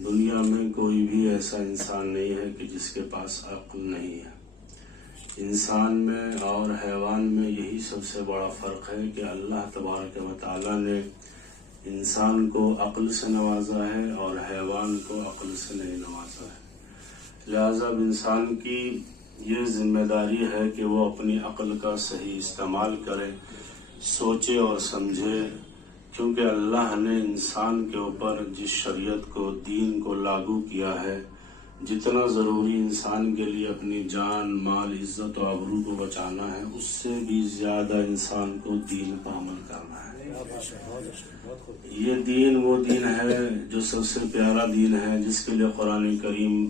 دنیا میں کوئی بھی ایسا انسان نہیں ہے کہ جس کے پاس عقل نہیں ہے. انسان میں اور حیوان میں یہی سب سے بڑا فرق ہے کہ اللہ تبارک و تعالی نے انسان کو عقل سے نوازا ہے اور حیوان کو عقل سے نہیں نوازا ہے. لہذا انسان کی یہ ذمہ داری ہے کہ وہ اپنی عقل کا صحیح استعمال کرے، سوچے اور سمجھے، کیونکہ اللہ نے انسان کے اوپر جس شریعت کو، دین کو لاگو کیا ہے، جتنا ضروری انسان کے لیے اپنی جان، مال، عزت و آبرو کو بچانا ہے، اس سے بھی زیادہ انسان کو دین پر عمل کرنا ہے. یہ دین وہ دین ہے جو سب سے پیارا دین ہے، جس کے لیے قرآن کریم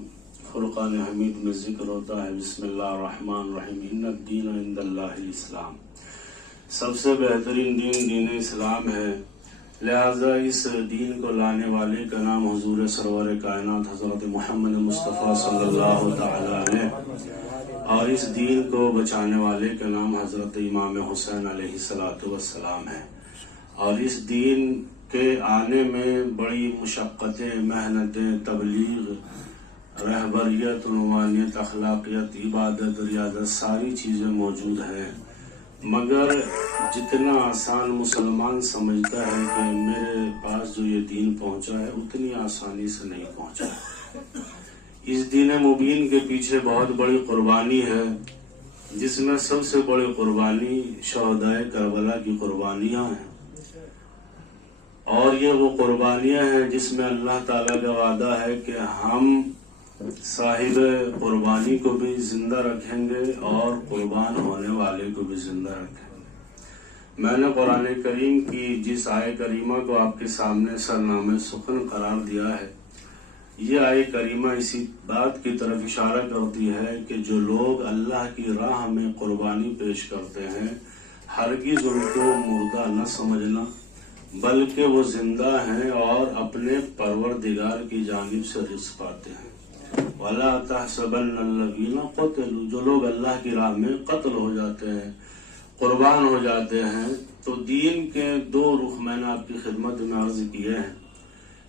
فرقان حمید میں ذکر ہوتا ہے، بسم اللہ الرحمن الرحیم، ان الدین عند اللہ الاسلام. سب سے بہترین دین دین اسلام ہے. لہذا اس دین کو لانے والے کا نام حضور سرور کائنات حضرت محمد مصطفیٰ صلی اللہ تعالی علیہ، اور اس دین کو بچانے والے کا نام حضرت امام حسین علیہ السلام ہے. اور اس دین کے آنے میں بڑی مشقتیں، محنتیں، تبلیغ، رہبریت، عنوانیت، اخلاقیت، عبادت، ریاضت، ساری چیزیں موجود ہیں، مگر جتنا آسان مسلمان سمجھتا ہے کہ میرے پاس جو یہ دین پہنچا ہے اتنی آسانی سے نہیں پہنچا ہے. اس دین مبین کے پیچھے بہت بڑی قربانی ہے، جس میں سب سے بڑی قربانی شہدائے کربلا کی قربانیاں ہیں. اور یہ وہ قربانیاں ہیں جس میں اللہ تعالیٰ کا وعدہ ہے کہ ہم صاحب قربانی کو بھی زندہ رکھیں گے اور قربان ہونے والے کو بھی زندہ رکھیں گے. میں نے قرآن کریم کی جس آیہ کریمہ کو آپ کے سامنے سرنامہ سخن قرار دیا ہے، یہ آیہ کریمہ اسی بات کی طرف اشارہ کرتی ہے کہ جو لوگ اللہ کی راہ میں قربانی پیش کرتے ہیں، ہرگز ان کو مردہ نہ سمجھنا، بلکہ وہ زندہ ہیں اور اپنے پروردگار کی جانب سے رزق پاتے ہیں. وَلَا تَحْسَبَنَّ الَّذِينَ قُتِلُوا، جو لوگ اللہ کی راہ میں قتل ہو جاتے ہیں، قربان ہو جاتے ہیں. تو دین کے دو رخ میں نے آپ کی خدمت میں عرض کیے ہیں.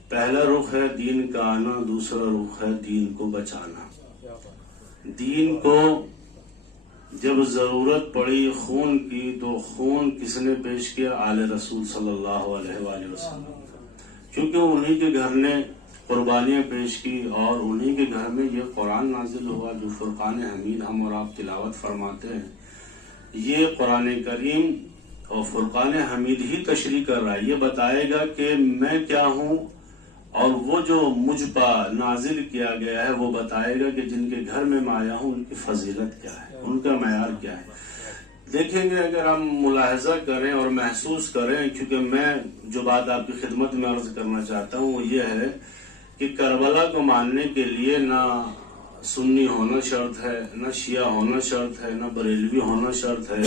پہلا رخ ہے دین کا آنا، دوسرا رخ ہے دین کو بچانا. دین کو جب ضرورت پڑی خون کی تو خون کس نے پیش کیا؟ آل رسول صلی اللہ علیہ وآلہ وسلم، کیونکہ انہی کے گھر نے قربانیاں پیش کی اور انہی کے گھر میں یہ قرآن نازل ہوا جو فرقان حمید ہم اور آپ تلاوت فرماتے ہیں. یہ قرآن کریم اور فرقان حمید ہی تشریح کر رہا ہے، یہ بتائے گا کہ میں کیا ہوں، اور وہ جو مجھ پر نازل کیا گیا ہے وہ بتائے گا کہ جن کے گھر میں میں آیا ہوں ان کی فضیلت کیا ہے، ان کا معیار کیا ہے. دیکھیں گے اگر ہم ملاحظہ کریں اور محسوس کریں، کیونکہ میں جو بات آپ کی خدمت میں عرض کرنا چاہتا ہوں وہ یہ ہے کہ کربلا کو ماننے کے لیے نہ سنی ہونا شرط ہے، نہ شیعہ ہونا شرط ہے، نہ بریلوی ہونا شرط ہے،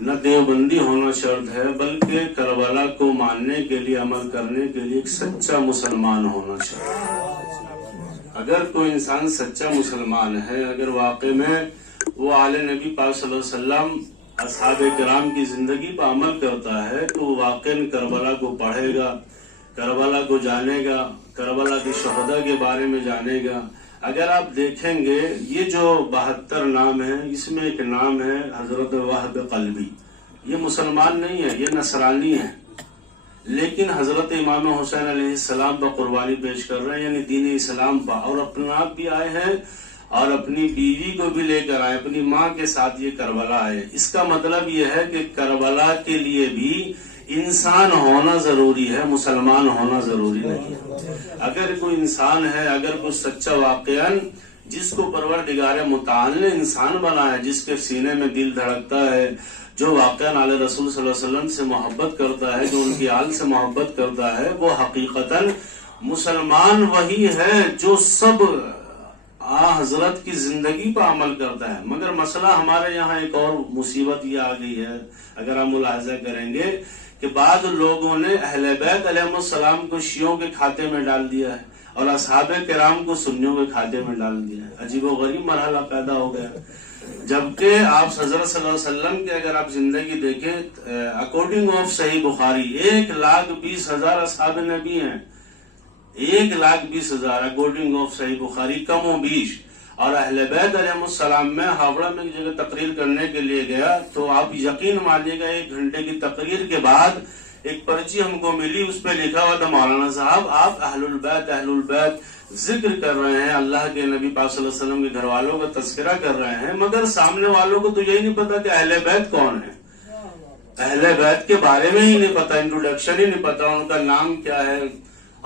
نہ دیوبندی ہونا شرط ہے، بلکہ کربلا کو ماننے کے لیے، عمل کرنے کے لیے ایک سچا مسلمان ہونا شرط ہے. اگر کوئی انسان سچا مسلمان ہے، اگر واقع میں وہ آل نبی پاک صلی اللہ علیہ وسلم، اصحاب کرام کی زندگی پر عمل کرتا ہے، تو وہ واقعاً کربلا کو پڑھے گا، کربلا کو جانے گا، کربلا کے شہداء کے بارے میں جانے گا. اگر آپ دیکھیں گے یہ جو 72 نام ہیں، اس میں ایک نام ہے حضرت وہب قلبی. یہ مسلمان نہیں ہے، یہ نصرانی ہے، لیکن حضرت امام حسین علیہ السلام پر قربانی پیش کر رہے ہیں، یعنی دین اسلام پر، اور اپنے آپ بھی آئے ہیں اور اپنی بیوی کو بھی لے کر آئے، اپنی ماں کے ساتھ یہ کربلا آئے. اس کا مطلب یہ ہے کہ کربلا کے لیے بھی انسان ہونا ضروری ہے، مسلمان ہونا ضروری نہیں ہے. اگر کوئی انسان ہے، اگر کوئی سچا واقعاً جس کو پروردگار متعال نے انسان بنایا، جس کے سینے میں دل دھڑکتا ہے، جو واقعاً آل رسول صلی اللہ علیہ وسلم سے محبت کرتا ہے، جو ان کی آل سے محبت کرتا ہے، وہ حقیقتاً مسلمان وہی ہے جو سب حضرت کی زندگی پر عمل کرتا ہے. مگر مسئلہ ہمارے یہاں ایک اور مصیبت یہ آ گئی ہے، اگر ہم ملاحظہ کریں گے کہ بعض لوگوں نے اہل بیت علیہ السلام کو شیعوں کے کھاتے میں ڈال دیا ہے اور اصحاب کرام کو سنیوں کے کھاتے میں ڈال دیا ہے. عجیب و غریب مرحلہ پیدا ہو گیا. جبکہ آپ حضرت صلی اللہ علیہ وسلم کے اگر آپ زندگی دیکھیں، اکارڈنگ آف صحیح بخاری 1,20,000 اصحاب نبی ہیں، 1,20,000 اکارڈنگ آف صحیح بخاری کم و بیش. اور اہل بیت علیہ السلام میں ہاوڑہ میں ایک جگہ تقریر کرنے کے لیے گیا تو آپ یقین مانیے گا 1 گھنٹے کی تقریر کے بعد ایک پرچی ہم کو ملی, اس پہ لکھا ہوا تھا مولانا صاحب آپ اہل البیت ذکر کر رہے ہیں, اللہ کے نبی پاک صلی اللہ علیہ وسلم کے گھر والوں کا تذکرہ کر رہے ہیں, مگر سامنے والوں کو تو یہی نہیں پتا کہ اہل بیت کون ہے, اہل بیت کے بارے میں ہی نہیں پتا, انٹروڈکشن ہی نہیں پتا, ان کا نام کیا ہے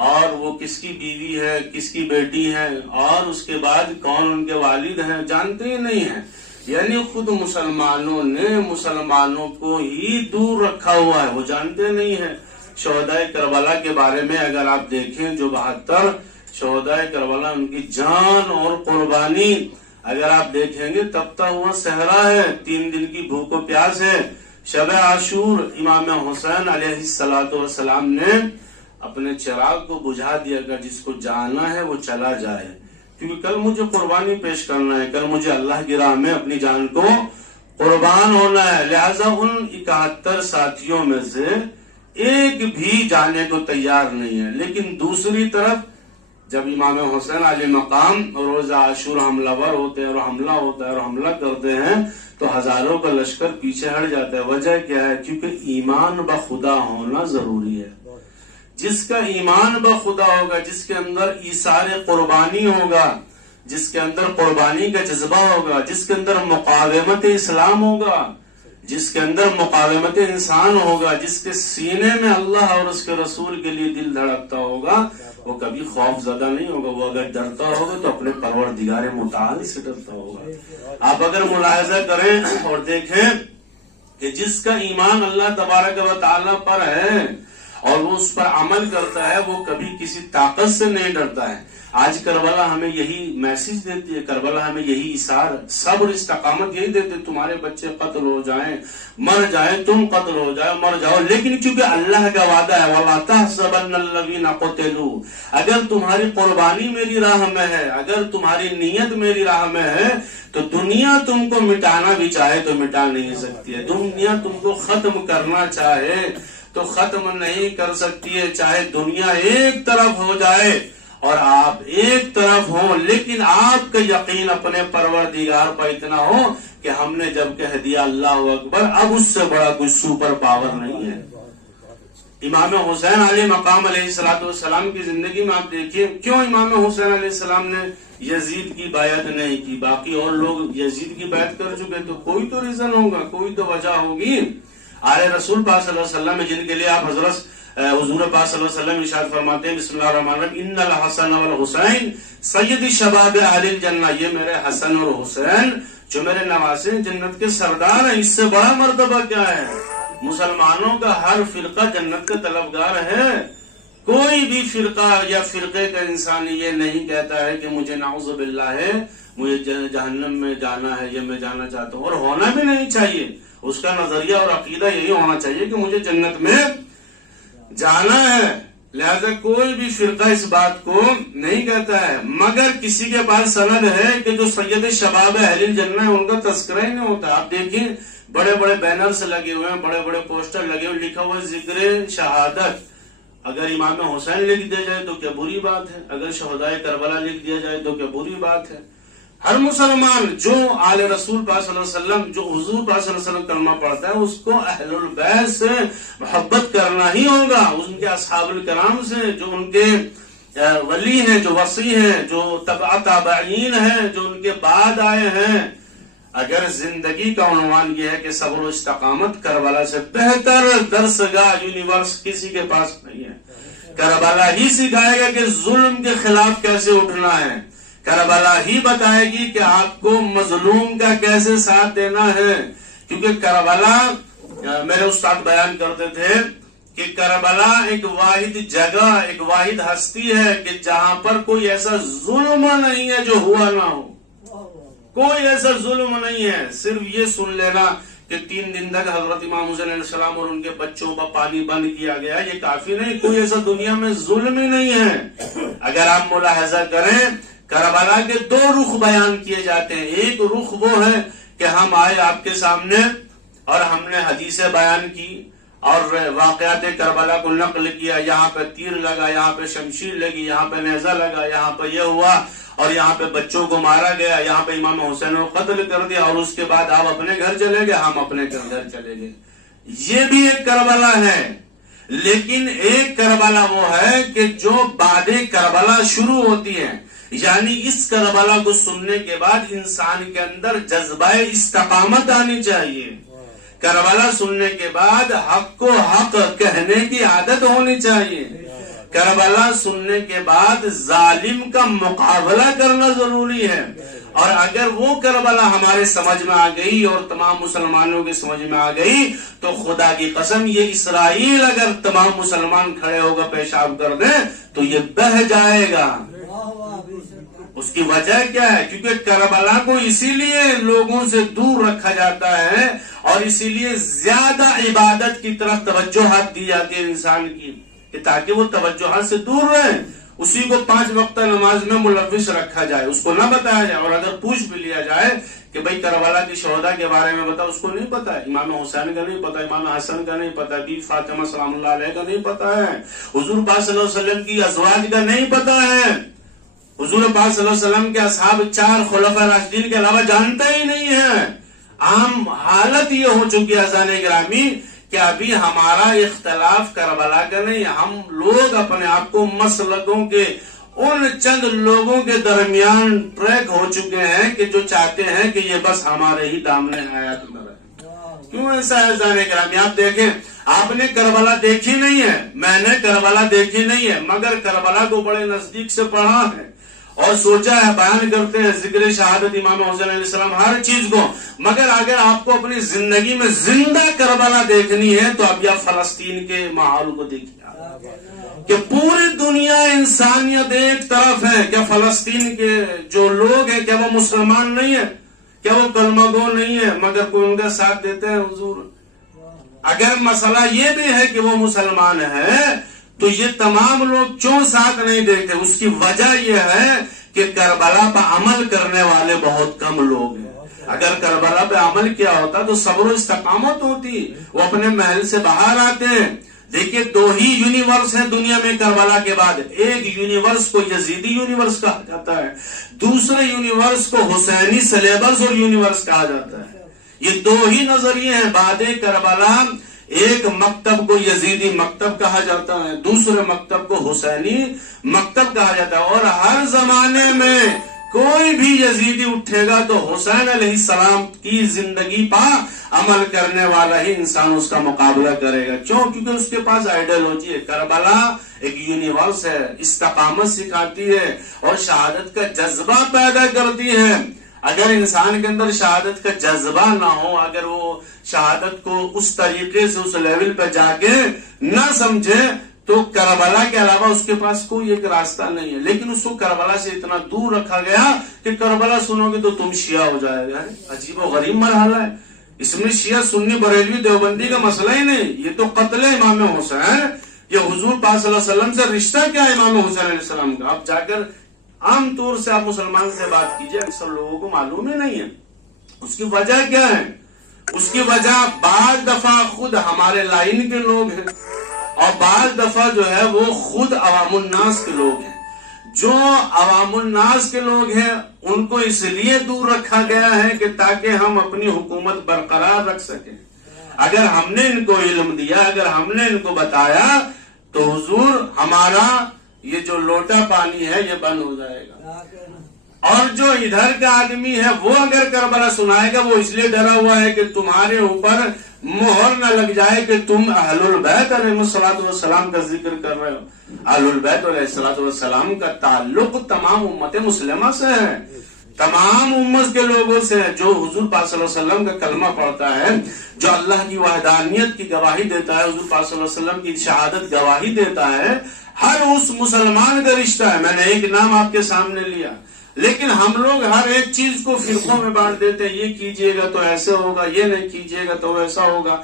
اور وہ کس کی بیوی ہے, کس کی بیٹی ہے, اور اس کے بعد کون ان کے والد ہیں, جانتے ہی نہیں ہیں. یعنی خود مسلمانوں نے مسلمانوں کو ہی دور رکھا ہوا ہے, وہ جانتے نہیں ہیں. شہدائے کربلا کے بارے میں اگر آپ دیکھیں جو 72 شہدائے کربلا ان کی جان اور قربانی اگر آپ دیکھیں گے, تپتا ہوا صحرا ہے, 3 دن کی بھوک و پیاس ہے. شب عاشور امام حسین علیہ السلام نے اپنے چراغ کو بجھا دیا کہ جس کو جانا ہے وہ چلا جائے, کیونکہ کل مجھے قربانی پیش کرنا ہے, کل مجھے اللہ کی راہ میں اپنی جان کو قربان ہونا ہے. لہذا ان 71 ساتھیوں میں سے ایک بھی جانے کو تیار نہیں ہے. لیکن دوسری طرف جب امام حسین علیہ مقام روز عاشور حملہ ور ہوتے ہیں اور حملہ ہوتا ہے اور حملہ کرتے ہیں تو ہزاروں کا لشکر پیچھے ہٹ جاتا ہے. وجہ کیا ہے؟ کیونکہ ایمان بخدا ہونا ضروری ہے. جس کا ایمان بخدا ہوگا, جس کے اندر ایثار قربانی ہوگا, جس کے اندر قربانی کا جذبہ ہوگا, جس کے اندر مقاومت اسلام ہوگا, جس کے اندر مقاومت انسان ہوگا, جس کے سینے میں اللہ اور اس کے رسول کے لیے دل دھڑکتا ہوگا, وہ کبھی خوف زدہ نہیں ہوگا. وہ اگر ڈرتا ہوگا تو اپنے پروردگار متعال سے ڈرتا ہوگا. آپ اگر ملاحظہ کریں اور دیکھیں کہ جس کا ایمان اللہ تبارک و تعالیٰ پر ہے اور وہ اس پر عمل کرتا ہے, وہ کبھی کسی طاقت سے نہیں ڈرتا ہے. آج کربلا ہمیں یہی میسج دیتی ہے, کربلا ہمیں یہی اثار صبر استقامت یہی دیتے, تمہارے بچے قتل ہو جائیں, مر جائیں, تم قتل ہو جائے, مر جاؤ, لیکن چونکہ اللہ کا وعدہ ہے وَلَا تَحْسَبَنَّ الَّذِينَ قُتِلُوا, اگر تمہاری قربانی میری راہ میں ہے, اگر تمہاری نیت میری راہ میں ہے, تو دنیا تم کو مٹانا بھی چاہے تو مٹا نہیں سکتی ہے. دنیا تم کو ختم کرنا چاہے تو ختم نہیں کر سکتی ہے. چاہے دنیا ایک طرف ہو جائے اور آپ ایک طرف ہوں, لیکن آپ کا یقین اپنے پروردگار پر اتنا ہو کہ ہم نے جب کہہ دیا اللہ اکبر, اب اس سے بڑا کوئی سپر پاور نہیں ہے. امام حسین علیہ مقام علیہ السلام کی زندگی میں آپ دیکھیے, کیوں امام حسین علیہ السلام نے یزید کی بیعت نہیں کی؟ باقی اور لوگ یزید کی بیعت کر چکے, تو کوئی تو ریزن ہوگا, کوئی تو وجہ ہوگی. آل رسول پاک صلی اللہ علیہ وسلم جن کے لیے آپ حضرت حضور پاک صلی اللہ علیہ وسلم ارشاد فرماتے ہیں بسم اللہ الرحمن الرحیم, ان الحسن والحسین سید شباب اہل الجنہ, یہ میرے حسن اور حسین جو میرے نواسے جنت کے سردار ہیں. اس سے بڑا مرتبہ کیا ہے؟ مسلمانوں کا ہر فرقہ جنت کا طلبگار ہے. کوئی بھی فرقہ یا فرقے کا انسان یہ نہیں کہتا ہے کہ مجھے نعوذ باللہ ہے, مجھے جہنم میں جانا ہے یا میں جانا چاہتا ہوں, اور ہونا بھی نہیں چاہیے. اس کا نظریہ اور عقیدہ یہی ہونا چاہیے کہ مجھے جنت میں جانا ہے. لہذا کوئی بھی فرقہ اس بات کو نہیں کہتا ہے, مگر کسی کے پاس سند ہے کہ جو سید شباب اہل الجنہ ہے ان کا تذکرہ ہی نہیں ہوتا. آپ دیکھیں بڑے بڑے بینرز لگے ہوئے ہیں, بڑے بڑے پوسٹر لگے ہوئے, لکھا ہوا ذکر شہادت. اگر امام حسین لکھ دیا جائے تو کیا بری بات ہے, اگر شہدائے کربلا لکھ دیا جائے تو کیا بری بات ہے. ہر مسلمان جو آل رسول پاک صلی اللہ علیہ وسلم, جو حضور پاک صلی اللہ علیہ وسلم کلمہ پڑھتا ہے, اس کو اہل البیت سے محبت کرنا ہی ہوگا, ان کے اصحاب الکرام سے, جو ان کے ولی ہیں, جو وصی ہیں, جو تبع تابعین ہیں, جو ان کے بعد آئے ہیں. اگر زندگی کا عنوان یہ ہے کہ صبر و استقامت, کربلا سے بہتر درسگاہ یونیورس کسی کے پاس نہیں ہے. کربلا ہی سکھائے گا کہ ظلم کے خلاف کیسے اٹھنا ہے, کربلا ہی بتائے گی کہ آپ کو مظلوم کا کیسے ساتھ دینا ہے. کیونکہ کربلا, میرے استاد بیان کرتے تھے کہ کربلا ایک واحد جگہ, ایک واحد ہستی ہے کہ جہاں پر کوئی ایسا ظلم نہیں ہے جو ہوا نہ ہو. کوئی ایسا ظلم نہیں ہے. صرف یہ سن لینا کہ 3 دن تک حضرت امام حسین علیہ السلام اور ان کے بچوں کا پانی بند کیا گیا, یہ کافی نہیں. کوئی ایسا دنیا میں ظلم ہی نہیں ہے. اگر آپ ملاحظہ کریں, کربلا کے 2 رخ بیان کیے جاتے ہیں. ایک رخ وہ ہے کہ ہم آئے آپ کے سامنے اور ہم نے حدیثیں بیان کی, اور واقعات کربلا کو نقل کیا، یہاں پہ تیر لگا، یہاں پہ شمشیر لگی، یہاں پہ نیزہ لگا، یہاں پہ یہ ہوا، اور یہاں پہ بچوں کو مارا گیا، یہاں پہ امام حسین کو قتل کر دیا، اور اس کے بعد آپ اپنے گھر چلے گئے، ہم اپنے گھر چلے گئے. یہ بھی ایک کربلا ہے. لیکن ایک کربلا وہ ہے کہ جو بعد کربلا شروع ہوتی ہے، یعنی اس کربلا کو سننے کے بعد انسان کے اندر جذبہ استقامت آنی چاہیے. کربلا سننے کے بعد حق کو حق کہنے کی عادت ہونی چاہیے. کربلا سننے کے بعد ظالم کا مقابلہ کرنا ضروری ہے. اور اگر وہ کربلا ہمارے سمجھ میں آ گئی اور تمام مسلمانوں کے سمجھ میں آ گئی تو خدا کی قسم یہ اسرائیل اگر تمام مسلمان کھڑے ہو کر پیشاب کر دیں تو یہ بہہ جائے گا. اس کی وجہ کیا ہے؟ کیونکہ کربلا کو اسی لیے لوگوں سے دور رکھا جاتا ہے اور اسی لیے زیادہ عبادت کی طرف توجہات دی جاتی ہے انسان کی، کہ تاکہ وہ توجہات سے دور رہے. اسی کو 5 وقت نماز میں ملوث رکھا جائے، اس کو نہ بتایا جائے. اور اگر پوچھ بھی لیا جائے کہ بھئی کربلا کی شہداء کے بارے میں بتا، اس کو نہیں پتا ہے. امام حسین کا نہیں پتا، امام حسن کا نہیں پتا، بی فاطمہ سلام اللہ علیہ کا نہیں پتا ہے، حضور پاک صلی اللہ علیہ وسلم کی ازواج کا نہیں پتا ہے، حضور پاک صلی اللہ علیہ وسلم کے اصحاب 4 خلفاء راشدین کے علاوہ جانتا ہی نہیں ہے. عام حالت یہ ہو چکی ہے اذان گرامی کہ ابھی ہمارا اختلاف کربلا کا نہیں، ہم لوگ اپنے آپ کو مسلکوں کے ان چند لوگوں کے درمیان ٹریک ہو چکے ہیں کہ جو چاہتے ہیں کہ یہ بس ہمارے ہی دامن حیات میں رہے. کیوں ایسا ہے اذان گرامی؟ آپ دیکھیں، آپ نے کربلا دیکھی نہیں ہے، میں نے کربلا دیکھی نہیں ہے، مگر کربلا کو بڑے نزدیک سے پڑھا ہے اور سوچا ہے، بیان کرتے ہیں ذکر شہادت امام حسین علیہ السلام ہر چیز کو. مگر اگر آپ کو اپنی زندگی میں زندہ کربلا دیکھنی ہے تو اب یا فلسطین کے ماحول کو دیکھیے کہ پوری دنیا انسانیت ایک طرف ہے. کیا فلسطین کے جو لوگ ہیں کیا وہ مسلمان نہیں ہے؟ کیا وہ کلمہ گو نہیں ہے؟ مگر کوئی ان کا ساتھ دیتے ہیں حضور. اگر مسئلہ یہ بھی ہے کہ وہ مسلمان ہے تو یہ تمام لوگ کیوں ساتھ نہیں دیتے؟ اس کی وجہ یہ ہے کہ کربلا پہ عمل کرنے والے بہت کم لوگ ہیں. اگر کربلا پہ عمل کیا ہوتا تو صبر و استقامت ہوتی، وہ اپنے محل سے باہر آتے ہیں. دیکھیے 2 ہی یونیورس ہیں دنیا میں کربلا کے بعد. ایک یونیورس کو یزیدی یونیورس کہا جاتا ہے، دوسرے یونیورس کو حسینی سلیبس اور یونیورس کہا جاتا ہے. یہ 2 ہی نظریے ہیں بعد کربلا. ایک مکتب کو یزیدی مکتب کہا جاتا ہے، دوسرے مکتب کو حسینی مکتب کہا جاتا ہے. اور ہر زمانے میں کوئی بھی یزیدی اٹھے گا تو حسین علیہ السلام کی زندگی پا عمل کرنے والا ہی انسان اس کا مقابلہ کرے گا. کیوں؟ کیونکہ اس کے پاس آئیڈیالوجی ہے. کربلا ایک یونیورس ہے، استقامت سکھاتی ہے اور شہادت کا جذبہ پیدا کرتی ہے. اگر انسان کے اندر شہادت کا جذبہ نہ ہو، اگر وہ شہادت کو اس طریقے سے اس لیول پہ جا کے نہ سمجھے تو کربلا کے علاوہ اس کے پاس کوئی ایک راستہ نہیں ہے. لیکن اس کو کربلا سے اتنا دور رکھا گیا کہ کربلا سنو گے تو تم شیعہ ہو جائے گا. عجیب و غریب مرحلہ ہے. اس میں شیعہ سنی بریلوی دیوبندی کا مسئلہ ہی نہیں، یہ تو قتل امام حسین. یہ حضور پاک صلی اللہ علیہ وسلم سے رشتہ کیا ہے امام حسین علیہ السلام کا؟ آپ جا کر عام طور سے آپ مسلمان سے بات کیجئے، اکثر لوگوں کو معلوم ہی نہیں ہے. اس کی وجہ کیا ہے؟ اس کی وجہ بعض دفعہ خود ہمارے لائن کے لوگ ہیں اور بعض دفعہ جو ہے وہ خود عوام الناس کے لوگ ہیں. جو عوام الناس کے لوگ ہیں ان کو اس لیے دور رکھا گیا ہے کہ تاکہ ہم اپنی حکومت برقرار رکھ سکیں. اگر ہم نے ان کو علم دیا، اگر ہم نے ان کو بتایا تو حضور ہمارا یہ جو لوٹا پانی ہے یہ بند ہو جائے گا. اور جو ادھر کا آدمی ہے وہ اگر کربلا سنائے گا وہ اس لیے ڈرا ہوا ہے کہ تمہارے اوپر مہر نہ لگ جائے کہ تم اہل البیت علیہ الصلوۃ والسلام کا ذکر کر رہے ہو. اہل البیت علیہ الصلوۃ والسلام کا تعلق تمام امت مسلمہ سے ہے، تمام امت کے لوگوں سے ہے. جو حضور پاک صلی اللہ علیہ وسلم کا کلمہ پڑھتا ہے، جو اللہ کی وحدانیت کی گواہی دیتا ہے، حضور پاک صلی اللہ علیہ وسلم کی شہادت گواہی دیتا ہے، ہر اس مسلمان کا رشتہ ہے. میں نے ایک نام آپ کے سامنے لیا، لیکن ہم لوگ ہر ایک چیز کو فرقوں میں بانٹ دیتے ہیں. یہ کیجئے گا تو ایسے ہوگا، یہ نہیں کیجئے گا تو ایسا ہوگا.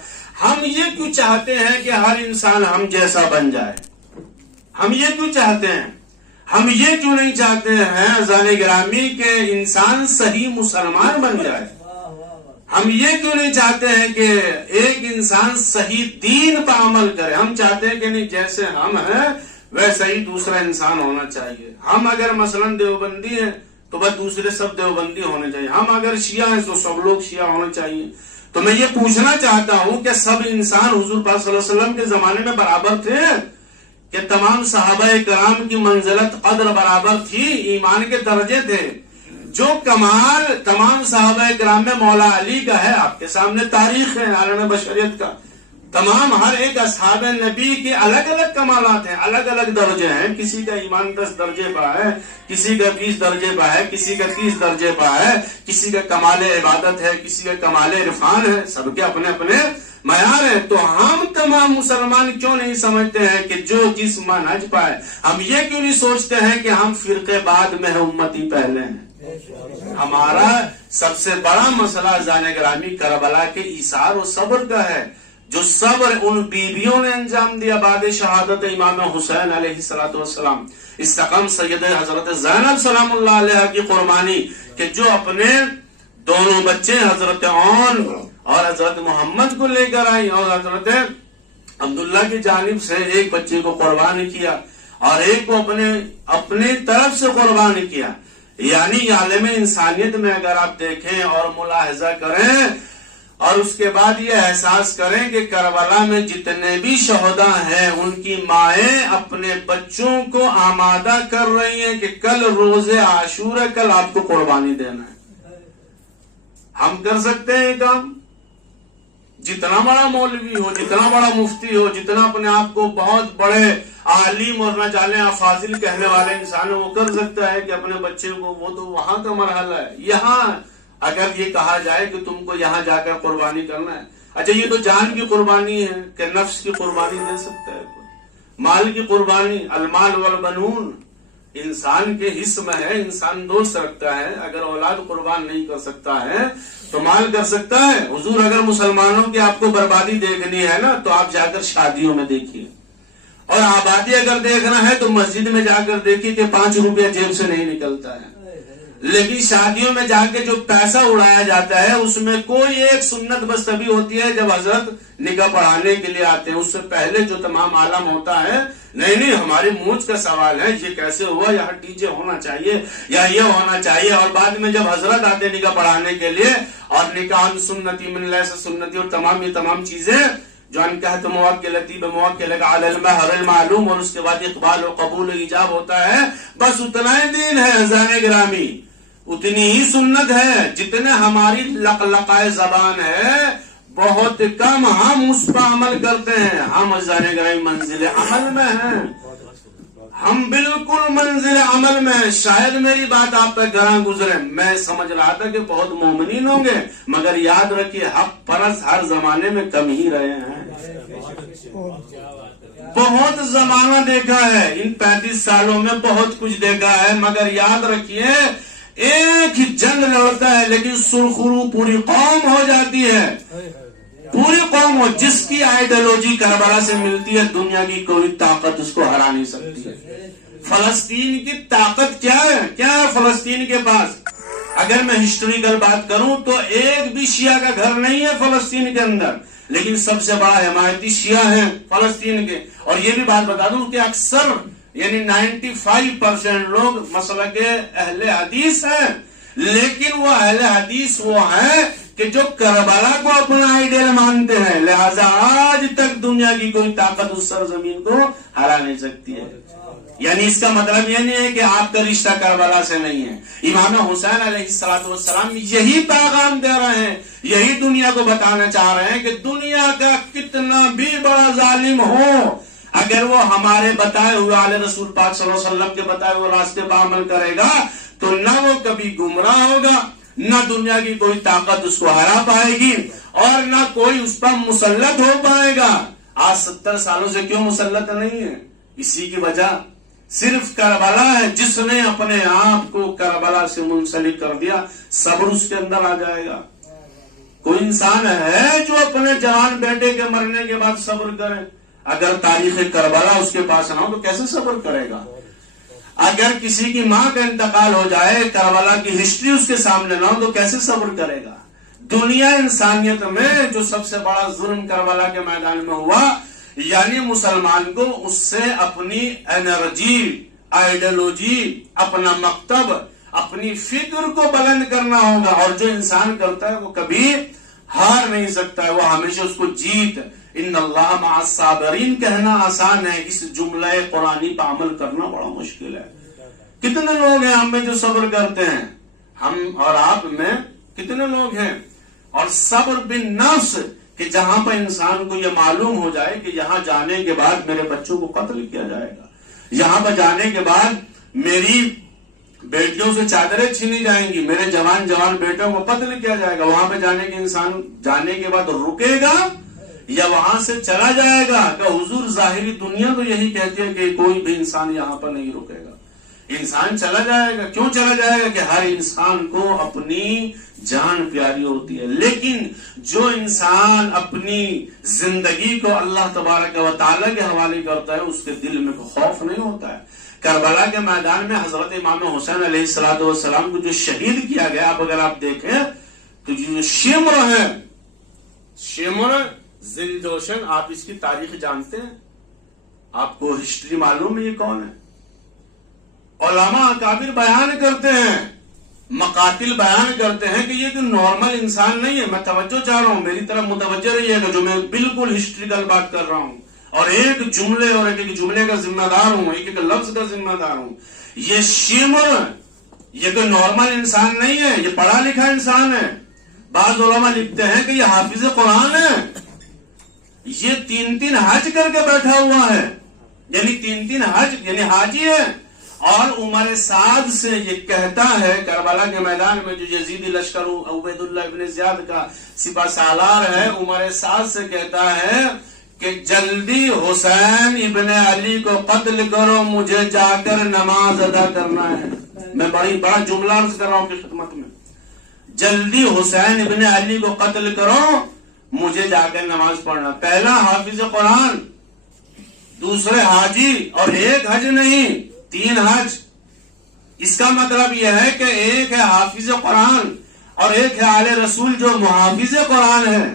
ہم یہ کیوں چاہتے ہیں کہ ہر انسان ہم جیسا بن جائے؟ ہم یہ کیوں چاہتے ہیں؟ ہم یہ کیوں نہیں چاہتے ہیں اذان گرامی کہ انسان صحیح مسلمان بن جائے؟ ہم یہ کیوں نہیں چاہتے ہیں کہ ایک انسان صحیح دین پر عمل کرے؟ ہم چاہتے ہیں کہ نہیں جیسے ہم ہیں ویسا ہی دوسرا انسان ہونا چاہیے. ہم اگر مثلا دیوبندی ہیں تو بس دوسرے سب دیوبندی ہونے چاہیے. ہم اگر شیعہ ہیں تو سب لوگ شیعہ ہونے چاہیے. تو میں یہ پوچھنا چاہتا ہوں کہ سب انسان حضور پاک صلی اللہ علیہ وسلم کے زمانے میں برابر تھے کہ تمام صحابہ کرام کی منزلت قدر برابر تھی، ایمان کے درجے تھے؟ جو کمال تمام صحابہ کرام میں مولا علی کا ہے، آپ کے سامنے تاریخ ہے عالم بشریت کا. تمام ہر ایک اصحاب نبی کے الگ الگ کمالات ہیں، الگ الگ درجے ہیں. کسی کا ایمان 10 درجے پہ ہے، کسی کا 20 درجے پہ ہے، کسی کا 30 درجے پہ ہے، کسی کا کمال عبادت ہے، کسی کا کمال عرفان ہے. سب کے اپنے اپنے معیار ہے. تو ہم تمام مسلمان کیوں نہیں سمجھتے ہیں کہ جو جس منہج پائے؟ ہم یہ کیوں نہیں سوچتے ہیں کہ ہم فرقے بعد میں ہیں، امتی پہلے ہیں؟ ہمارا سب سے بڑا مسئلہ زان گرامی کربلا کے ایثار و صبر کا ہے. جو صبر ان بیویوں نے انجام دیا بعد شہادت امام حسین علیہ السلام. استقام سید حضرت زینب سلام اللہ علیہ کی قربانی کہ جو اپنے دونوں بچے حضرت عون اور حضرت محمد کو لے کر آئی اور حضرت عبداللہ کی جانب سے ایک بچے کو قربان کیا اور ایک کو اپنے طرف سے قربان کیا. یعنی عالم انسانیت میں اگر آپ دیکھیں اور ملاحظہ کریں اور اس کے بعد یہ احساس کریں کہ کربلا میں جتنے بھی شہداء ہیں ان کی مائیں اپنے بچوں کو آمادہ کر رہی ہیں کہ کل روز عاشور ہے، کل آپ کو قربانی دینا ہے. ہم کر سکتے ہیں یہ کام؟ جتنا بڑا مولوی ہو، جتنا بڑا مفتی ہو، جتنا اپنے آپ کو بہت بڑے عالم اور نہ جانے فاضل کہنے والے انسان وہ کر سکتا ہے کہ اپنے بچے کو، وہ تو وہاں کا مرحلہ ہے. یہاں اگر یہ کہا جائے کہ تم کو یہاں جا کر قربانی کرنا ہے، اچھا یہ تو جان کی قربانی ہے کہ نفس کی قربانی دے سکتا ہے کوئی؟ مال کی قربانی، المال والبنون انسان کے حص میں ہے، انسان دوست رکھتا ہے. اگر اولاد قربان نہیں کر سکتا ہے تو مال کر سکتا ہے. حضور اگر مسلمانوں کی آپ کو بربادی دیکھنی ہے نا تو آپ جا کر شادیوں میں دیکھیے، اور آبادی اگر دیکھنا ہے تو مسجد میں جا کر دیکھیے کہ 5 روپیہ جیب سے نہیں نکلتا ہے. لیکن شادیوں میں جا کے جو پیسہ اڑایا جاتا ہے اس میں کوئی ایک سنت بس تبھی ہوتی ہے جب حضرت نکاح پڑھانے کے لیے آتے ہیں. اس سے پہلے جو تمام عالم ہوتا ہے، نہیں ہماری مونچھ کا سوال ہے، یہ کیسے ہوا، یہاں ڈی جے ہونا چاہیے یا یہ ہونا چاہیے. اور بعد میں جب حضرت آتے نکاح پڑھانے کے لیے اور نکاح سنتی من لیس سنتی اور تمام چیزیں جو انکحت موکلتی بموکلک علی المہر المعلوم، اور اس کے بعد اقبال و قبول و ایجاب ہوتا ہے. بس اتنا ہی دین ہے اذان گرامی، اتنی ہی سنت ہے جتنے ہماری لقلقائے زبان ہے. بہت کم ہم اس پر عمل کرتے ہیں. ہم اذان گرامی منزل عمل میں ہیں، ہم بالکل منزل عمل میں. شاید میری بات آپ پہ گراں گزرے، میں سمجھ رہا تھا کہ بہت مومنین ہوں گے، مگر یاد رکھیے حق پرست ہر زمانے میں کم ہی رہے ہیں. بہت زمانہ دیکھا ہے، ان 35 سالوں میں بہت کچھ دیکھا ہے، مگر یاد رکھیے ایک ہی جنگ لڑتا ہے لیکن سرخرو پوری قوم ہو جاتی ہے. پوری قوم ہو، جس کی آئیڈیالوجی کربلا سے ملتی ہے دنیا کی کوئی طاقت اس کو ہرا نہیں سکتی ہے. فلسطین کی طاقت کیا ہے فلسطین کے پاس؟ اگر میں ہسٹوریکل بات کروں تو ایک بھی شیعہ کا گھر نہیں ہے فلسطین کے اندر، لیکن سب سے بڑا حمایتی شیعہ ہیں فلسطین کے. اور یہ بھی بات بتا دوں کہ اکثر یعنی 95% لوگ مسلک اہل حدیث ہیں، لیکن وہ اہل حدیث وہ ہیں کہ جو کربلا کو اپنا آئیڈیل مانتے ہیں. لہذا آج تک دنیا کی کوئی طاقت اس سرزمین کو ہرا نہیں سکتی ہے. یعنی اس کا مطلب یہ نہیں ہے کہ آپ کا رشتہ کربلا سے نہیں ہے. امام حسین علیہ السلام یہی پیغام دے رہے ہیں، یہی دنیا کو بتانا چاہ رہے ہیں کہ دنیا کا کتنا بھی بڑا ظالم ہو، اگر وہ ہمارے بتائے ہوئے آل رسول پاک صلی اللہ علیہ وسلم کے بتائے ہوئے راستے پر عمل کرے گا تو نہ وہ کبھی گمراہ ہوگا، نہ دنیا کی کوئی طاقت اس کو ہرا پائے گی، اور نہ کوئی اس پر مسلط ہو پائے گا. آج 70 سالوں سے کیوں مسلط نہیں ہے؟ اسی کی وجہ صرف کربلا ہے. جس نے اپنے آپ کو کربلا سے منسلک کر دیا صبر اس کے اندر آ جائے گا. کوئی انسان ہے جو اپنے جوان بیٹے کے مرنے کے بعد صبر کرے؟ اگر تاریخ کربلا اس کے پاس نہ ہو تو کیسے صبر کرے گا؟ اگر کسی کی ماں کا انتقال ہو جائے، کربلا کی ہسٹری اس کے سامنے نہ ہو تو کیسے صبر کرے گا؟ دنیا انسانیت میں جو سب سے بڑا ظلم کربلا کے میدان میں ہوا، یعنی مسلمان کو اس سے اپنی انرجی، آئیڈیالوجی، اپنا مکتب، اپنی فکر کو بلند کرنا ہوگا، اور جو انسان کرتا ہے وہ کبھی ہار نہیں سکتا ہے، وہ ہمیشہ اس کو جیت۔ ان اللہ مع الصابرین کہنا آسان ہے، اس جملہ قرآنی پر عمل کرنا بڑا مشکل ہے۔ کتنے لوگ ہیں ہم میں جو صبر کرتے ہیں؟ ہم اور آپ میں کتنے لوگ ہیں؟ اور صبر بالنفس، کہ جہاں پر انسان کو یہ معلوم ہو جائے کہ یہاں جانے کے بعد میرے بچوں کو قتل کیا جائے گا، یہاں پر جانے کے بعد میری بیٹیوں سے چادریں چھینی جائیں گی، میرے جوان بیٹوں کو قتل کیا جائے گا، وہاں پہ جانے کے انسان جانے کے بعد رکے گا یا وہاں سے چلا جائے گا؟ کہ حضور ظاہری دنیا تو یہی کہتی ہے کہ کوئی بھی انسان یہاں پر نہیں رکے گا، انسان چلا جائے گا۔ کیوں چلا جائے گا؟ کہ ہر انسان کو اپنی جان پیاری ہوتی ہے، لیکن جو انسان اپنی زندگی کو اللہ تبارک و تعالیٰ کے حوالے کرتا ہے اس کے دل میں خوف نہیں ہوتا ہے۔ کربلا کے میدان میں حضرت امام حسین علیہ السلام کو جو شہید کیا گیا، اب اگر آپ دیکھیں تو جو شمر ہے، شمر ذوالجوشن، آپ اس کی تاریخ جانتے ہیں؟ آپ کو ہسٹری معلوم ہے یہ کون ہے؟ علماء اکابر بیان کرتے ہیں، مقاتل بیان کرتے ہیں کہ یہ کوئی نارمل انسان نہیں ہے۔ میں توجہ چاہ رہا ہوں، میری طرف متوجہ رہی ہے کہ جو میں بالکل ہسٹریکل بات کر رہا ہوں، اور ایک جملے اور ایک جملے کا ذمہ دار ہوں، ایک لفظ کا ذمہ دار ہوں۔ یہ شمر یہ کوئی نارمل انسان نہیں ہے، یہ پڑھا لکھا انسان ہے۔ بعض علماء لکھتے ہیں کہ یہ حافظ قرآن ہے، یہ 3 حج کر کے بیٹھا ہوا ہے، یعنی 3 حج، یعنی حاجی ہے۔ اور عمر سعد سے یہ کہتا ہے کربلا کے میدان میں جو یزیدی لشکر عبید اللہ ابن زیاد کا سپہ سالار ہے، عمر سعد سے کہتا ہے کہ جلدی حسین ابن علی کو قتل کرو، مجھے جا کر نماز ادا کرنا ہے۔ میں بڑا جملہ عرض کر رہا ہوں کی خدمت میں، جلدی حسین ابن علی کو قتل کرو، مجھے جا کر نماز پڑھنا۔ پہلا حافظ قرآن، دوسرے حاجی، اور ایک حج نہیں 3 حج۔ اس کا مطلب یہ ہے کہ ایک ہے حافظ قرآن اور ایک ہے آل رسول جو محافظ قرآن ہے۔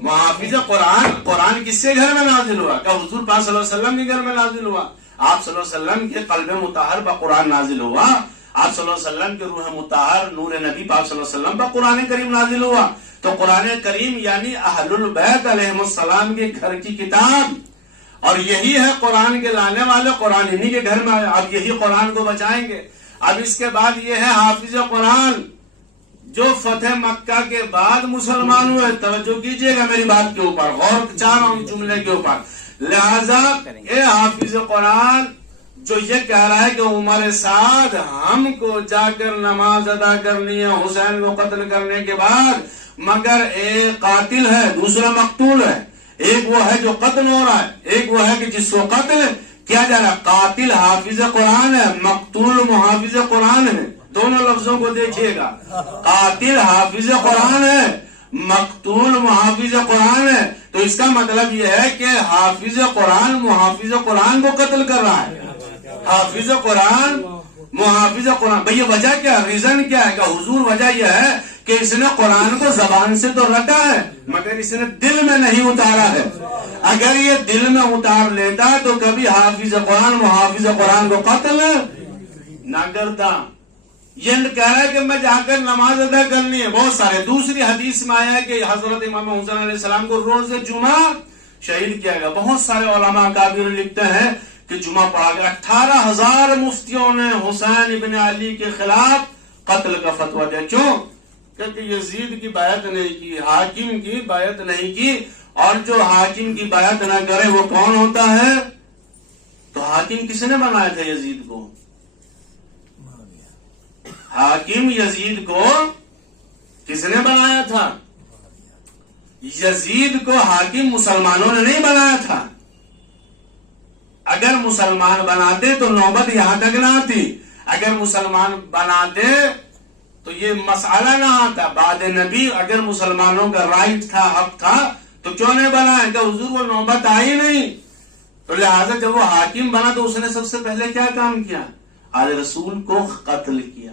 محافظ قرآن، قرآن کس کے گھر میں نازل ہوا؟ کہ حضور پاک صلی اللہ علیہ وسلم کے گھر میں نازل ہوا۔ آپ صلی اللہ علیہ وسلم کے قلب مطہر پر قرآن نازل ہوا، آپ صلی اللہ علیہ وسلم کے روح مطہر نور نبی پاک صلی اللہ علیہ وسلم پر قرآن کریم نازل ہوا۔ تو قرآن کریم یعنی اہل البیت علیہ السلام کے گھر کی کتاب، اور یہی ہے قرآن کے لانے والے، قرآن انہی کے گھر میں، اب یہی قرآن کو بچائیں گے۔ اب اس کے بعد یہ ہے حافظ قرآن جو فتح مکہ کے بعد مسلمان ہوئے۔ توجہ کیجئے گا میری بات کے اوپر، غور چاہ رہا ہوں جملے کے اوپر۔ لہذا اے حافظ قرآن جو یہ کہہ رہا ہے کہ عمر سعد ہم کو جا کر نماز ادا کرنی ہے حسین کو قتل کرنے کے بعد، مگر ایک قاتل ہے دوسرا مقتول ہے، ایک وہ ہے جو قتل ہو رہا ہے، ایک وہ ہے کہ جس کو قتل کیا جا رہا ہے۔ قاتل حافظ قرآن ہے، مقتول محافظ قرآن ہے، دونوں لفظوں کو دیکھیے گا۔ قاتل حافظ قرآن ہے، مقتول محافظ قرآن ہے۔ تو اس کا مطلب یہ ہے کہ حافظ قرآن محافظ قرآن کو قتل کر رہا ہے، حافظ قرآن محافظ قرآن۔ بھئی یہ وجہ کیا، ریزن کیا ہے؟ کہ حضور وجہ یہ ہے کہ اس نے قرآن کو زبان سے تو رٹا ہے مگر اس نے دل میں نہیں اتارا ہے۔ اگر یہ دل میں اتار لیتا تو کبھی حافظ قرآن محافظ قرآن کو قتل نہ کرتا۔ یہ کہہ رہا ہے کہ میں جا کر نماز ادا کرنی ہے، بہت سارے۔ دوسری حدیث میں آیا ہے کہ حضرت امام حسین علیہ السلام کو روز جمعہ شہید کیا گیا۔ بہت سارے علماء اکابر لکھتے ہیں کہ جمعہ پڑھا گیا۔ 18,000 مفتیوں نے حسین ابن علی کے خلاف قتل کا فتویٰ دیا۔ کیوں؟ کہ یزید کی بیعت نہیں کی، حاکم کی بیعت نہیں کی، اور جو حاکم کی بیعت نہ کرے وہ کون ہوتا ہے؟ تو حاکم کس نے بنایا تھا یزید کو؟ حاکم یزید کو کس نے بنایا تھا؟ یزید کو حاکم مسلمانوں نے نہیں بنایا تھا۔ اگر مسلمان بناتے تو نوبت یہاں تک نہ آتی، اگر مسلمان بناتے تو یہ مسئلہ نہ آتا۔ بعد نبی اگر مسلمانوں کا رائٹ تھا، حق تھا، تو کیوں نہیں بنایا؟ کہ حضور وہ نوبت آئی نہیں۔ تو لہٰذا جب وہ حاکم بنا تو اس نے سب سے پہلے کیا کام کیا؟ آل رسول کو قتل کیا،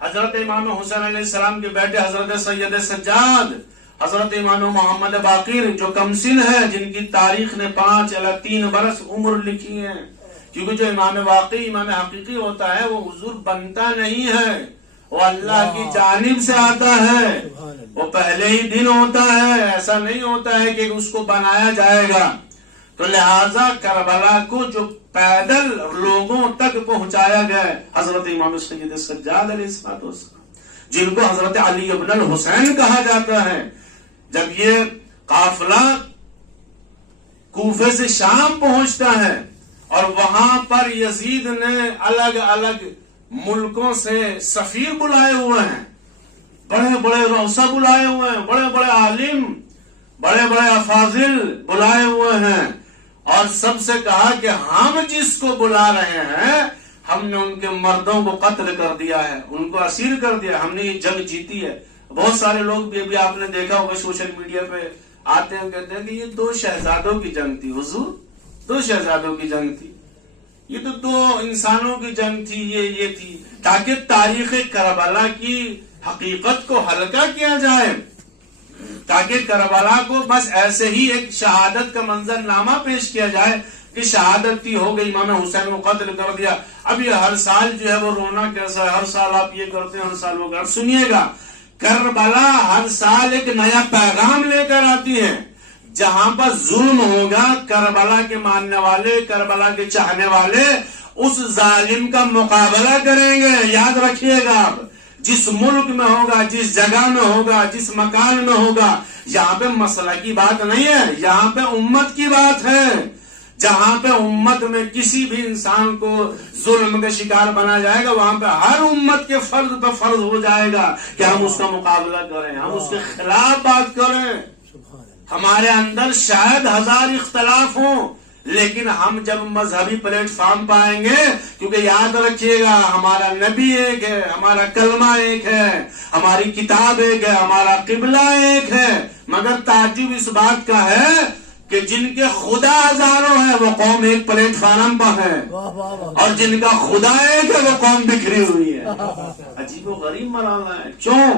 حضرت امام حسین علیہ السلام کے بیٹے حضرت سید سجاد، حضرت امام محمد باقر جو کمسن ہے، جن کی تاریخ نے 5 برس عمر لکھی ہے، کیونکہ جو امام واقعی امام حقیقی ہوتا ہے وہ حضور بنتا نہیں ہے، وہ اللہ کی جانب سے آتا ہے، وہ پہلے ہی دن ہوتا ہے، ایسا نہیں ہوتا ہے کہ اس کو بنایا جائے گا۔ تو لہٰذا کربلا کو جو پیدل لوگوں تک پہنچایا گیا حضرت امام سید سجاد علیہ السلام، جن کو حضرت علی ابن الحسین کہا جاتا ہے، جب یہ قافلہ کوفے سے شام پہنچتا ہے اور وہاں پر یزید نے الگ الگ ملکوں سے سفیر بلائے ہوئے ہیں، بڑے بڑے روسا بلائے ہوئے ہیں، بڑے بڑے عالم، بڑے بڑے افاضل بلائے ہوئے ہیں، اور سب سے کہا کہ ہم جس کو بلا رہے ہیں ہم نے ان کے مردوں کو قتل کر دیا ہے، ان کو اسیر کر دیا، ہم نے یہ جنگ جیتی ہے۔ بہت سارے لوگ بھی آپ نے دیکھا ہوگا سوشل میڈیا پہ آتے ہیں، کہتے ہیں کہ یہ 2 شہزادوں کی جنگ تھی، حضور 2 شہزادوں کی جنگ تھی، یہ تو 2 انسانوں کی جنگ تھی، یہ تھی، تاکہ تاریخ کربلا کی حقیقت کو ہلکا کیا جائے، تاکہ کربلا کو بس ایسے ہی ایک شہادت کا منظر نامہ پیش کیا جائے کہ شہادت تھی، ہو گئی، امام حسین کو قتل کر دیا۔ اب یہ ہر سال جو ہے وہ رونا کیسا ہے، ہر سال آپ یہ کرتے ہیں، ہر سال وہ کرتے، سنیے گا، کربلا ہر سال ایک نیا پیغام لے کر آتی ہے۔ جہاں پر ظلم ہوگا، کربلا کے ماننے والے، کربلا کے چاہنے والے اس ظالم کا مقابلہ کریں گے۔ یاد رکھیے گا، آپ جس ملک میں ہوگا، جس جگہ میں ہوگا، جس مکان میں ہوگا، یہاں پہ مسئلہ کی بات نہیں ہے، یہاں پہ امت کی بات ہے۔ جہاں پہ امت میں کسی بھی انسان کو ظلم کا شکار بنا جائے گا، وہاں پہ ہر امت کے فرد پہ فرض ہو جائے گا کہ ہم اس کا مقابلہ کریں، ہم اس کے خلاف بات کریں۔ ہمارے اندر شاید 1000 اختلاف ہوں، لیکن ہم جب مذہبی پلیٹ فارم پائیں گے، کیونکہ یاد رکھیے گا ہمارا نبی ایک ہے، ہمارا کلمہ ایک ہے، ہماری کتاب ایک ہے، ہمارا قبلہ ایک ہے، مگر تعجب اس بات کا ہے کہ جن کے خدا ہزاروں ہیں وہ قوم ایک پلیٹ فارم پر ہے، اور جن کا خدا ایک ہے وہ قوم بکھری ہوئی ہے۔ عجیب و غریب مرحلہ ہے۔ کیوں؟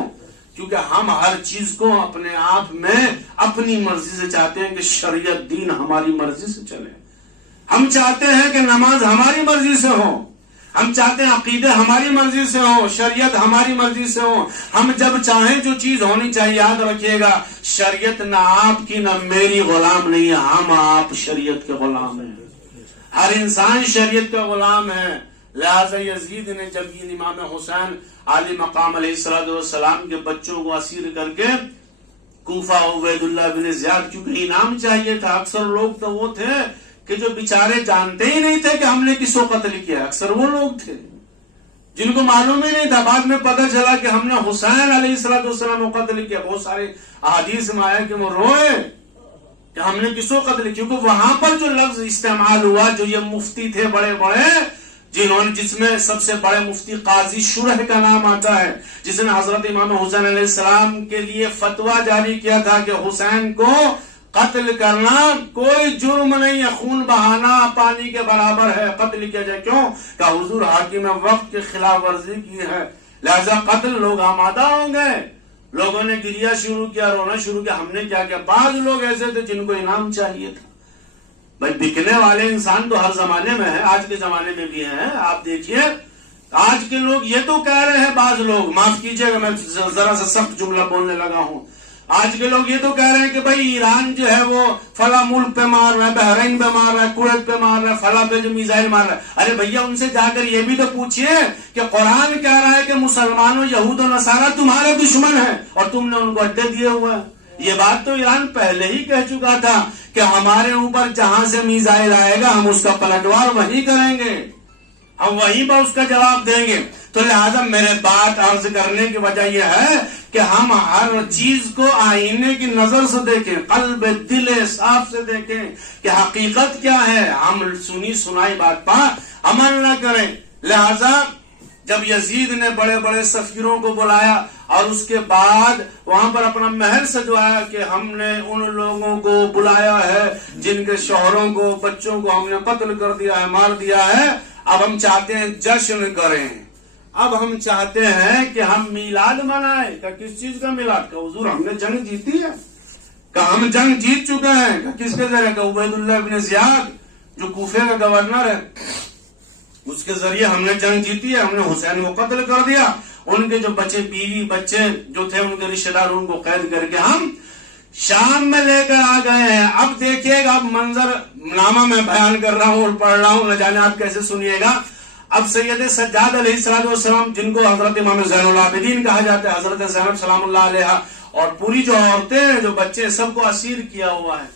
کیونکہ ہم ہر چیز کو اپنے آپ میں اپنی مرضی سے چاہتے ہیں کہ شریعت دین ہماری مرضی سے چلے، ہم چاہتے ہیں کہ نماز ہماری مرضی سے ہو، ہم چاہتے ہیں عقیدے ہماری مرضی سے ہو، شریعت ہماری مرضی سے ہو، ہم جب چاہیں جو چیز ہونی چاہیے۔ یاد رکھیے گا، شریعت نہ آپ کی نہ میری غلام نہیں ہے، ہم آپ شریعت کے غلام ہیں، ہر انسان شریعت کا غلام ہے۔ لہذا یزید نے جب یہ امام حسین عالی مقام علیہ السلام کے بچوں کو اسیر کر کے کوفہ عبید اللہ بن زیاد، کیونکہ انعام چاہیے تھا، اکثر لوگ تو وہ تھے کہ جو بیچارے جانتے ہی نہیں تھے کہ ہم نے کس کو قتل کیا، اکثر وہ لوگ تھے جن کو معلوم ہی نہیں تھا، بعد میں پتہ چلا کہ ہم نے حسین علیہ السلام کو قتل کیا۔ بہت سارے احادیث میں آیا کہ وہ روئے کہ ہم نے کس کو قتل کیا، کیونکہ وہاں پر جو لفظ استعمال ہوا، جو یہ مفتی تھے بڑے بڑے، جس میں سب سے بڑے مفتی قاضی شرح کا نام آتا ہے، جس نے حضرت امام حسین علیہ السلام کے لیے فتویٰ جاری کیا تھا کہ حسین کو قتل کرنا کوئی جرم نہیں ہے، خون بہانا پانی کے برابر ہے، قتل کیا جائے۔ کیوں؟ کہ حضور حاکم وقت کی خلاف ورزی کی ہے، لہذا قتل، لوگ آمادہ ہوں گے، لوگوں نے گریا شروع کیا، رونا شروع کیا، ہم نے کیا کیا۔ بعض لوگ ایسے تھے جن کو انعام چاہیے تھا۔ بھائی بکنے والے انسان تو ہر زمانے میں ہے، آج کے زمانے میں بھی ہیں۔ آپ دیکھیے آج کے لوگ یہ تو کہہ رہے ہیں، بعض لوگ، معاف کیجئے گا میں ذرا سا سخت جملہ بولنے لگا ہوں، آج کے لوگ یہ تو کہہ رہے ہیں کہ بھائی ایران جو ہے وہ فلاں ملک پہ مار رہا ہے، بحرین پہ مار رہا ہے، کویت پہ مار رہا ہے، فلاں پہ جو میزائل مار رہا ہے۔ ارے بھیا ان سے جا کر یہ بھی تو پوچھئے کہ قرآن کہہ رہا ہے کہ مسلمانوں، یہود و نصارہ تمہارے دشمن ہیں اور تم نے ان کو اڈے دیے ہوئے ہیں۔ یہ بات تو ایران پہلے ہی کہہ چکا تھا کہ ہمارے اوپر جہاں سے میزائل آئے گا ہم اس کا پلٹوار وہی کریں گے، ہم وہیں پر اس کا جواب دیں گے۔ تو لہذا میرے بات عرض کرنے کی وجہ یہ ہے کہ ہم ہر چیز کو آئینے کی نظر سے دیکھیں، قلب دل صاف سے دیکھیں کہ حقیقت کیا ہے، ہم سنی سنائی بات پر عمل نہ کریں۔ لہذا جب یزید نے بڑے بڑے سفیروں کو بلایا اور اس کے بعد وہاں پر اپنا محل سجوایا کہ ہم نے ان لوگوں کو بلایا ہے جن کے شوہروں کو، بچوں کو ہم نے قتل کر دیا ہے، مار دیا ہے، اب ہم چاہتے ہیں جشن کریں، اب ہم چاہتے ہیں کہ ہم میلاد منائیں. کہ کس چیز کا میلاد؟ کہ حضور ہم نے جنگ جیتی ہے. کہ ہم جنگ جیت چکے ہیں. کہ کس کے ذریعے؟ کہ عبید اللہ ابن زیاد جو کوفے کا گورنر ہے اس کے ذریعے ہم نے جنگ جیتی ہے. ہم نے حسین کو قتل کر دیا. ان کے جو بچے بیوی بچے جو تھے ان کے رشتہ دار ان کو قید کر کے ہم شام میں لے کر آ گئے ہیں. اب دیکھیے گا, اب منظر نامہ میں بیان کر رہا ہوں اور پڑھ رہا ہوں, نہ جانے آپ کیسے سنیے گا. اب سید سجاد علیہ السلام جن کو حضرت امام زین العابدین کہا جاتا ہے, حضرت زینب سلام اللہ علیہ اور پوری جو عورتیں جو بچے سب کو اسیر کیا ہوا ہے.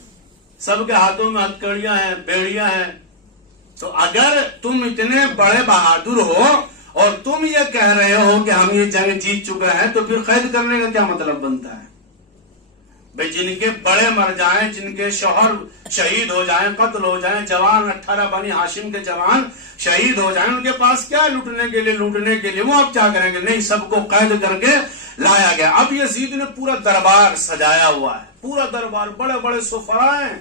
سب کے ہاتھوں میں ہتھکڑیاں ہیں, بیڑیاں ہیں. تو اگر تم اتنے بڑے بہادر ہو اور تم یہ کہہ رہے ہو کہ ہم یہ جنگ جیت چکے ہیں, تو پھر قید کرنے کا کیا مطلب بنتا ہے؟ بھئی جن کے بڑے مر جائیں, جن کے شوہر شہید ہو جائیں, قتل ہو جائیں, جوان 18 بنی ہاشم کے جوان شہید ہو جائیں, ان کے پاس کیا لوٹنے کے لیے وہ اب کیا کریں گے؟ نہیں, سب کو قید کر کے لایا گیا. اب یزید نے پورا دربار سجایا ہوا ہے. پورا دربار, بڑے بڑے سفراء ہیں,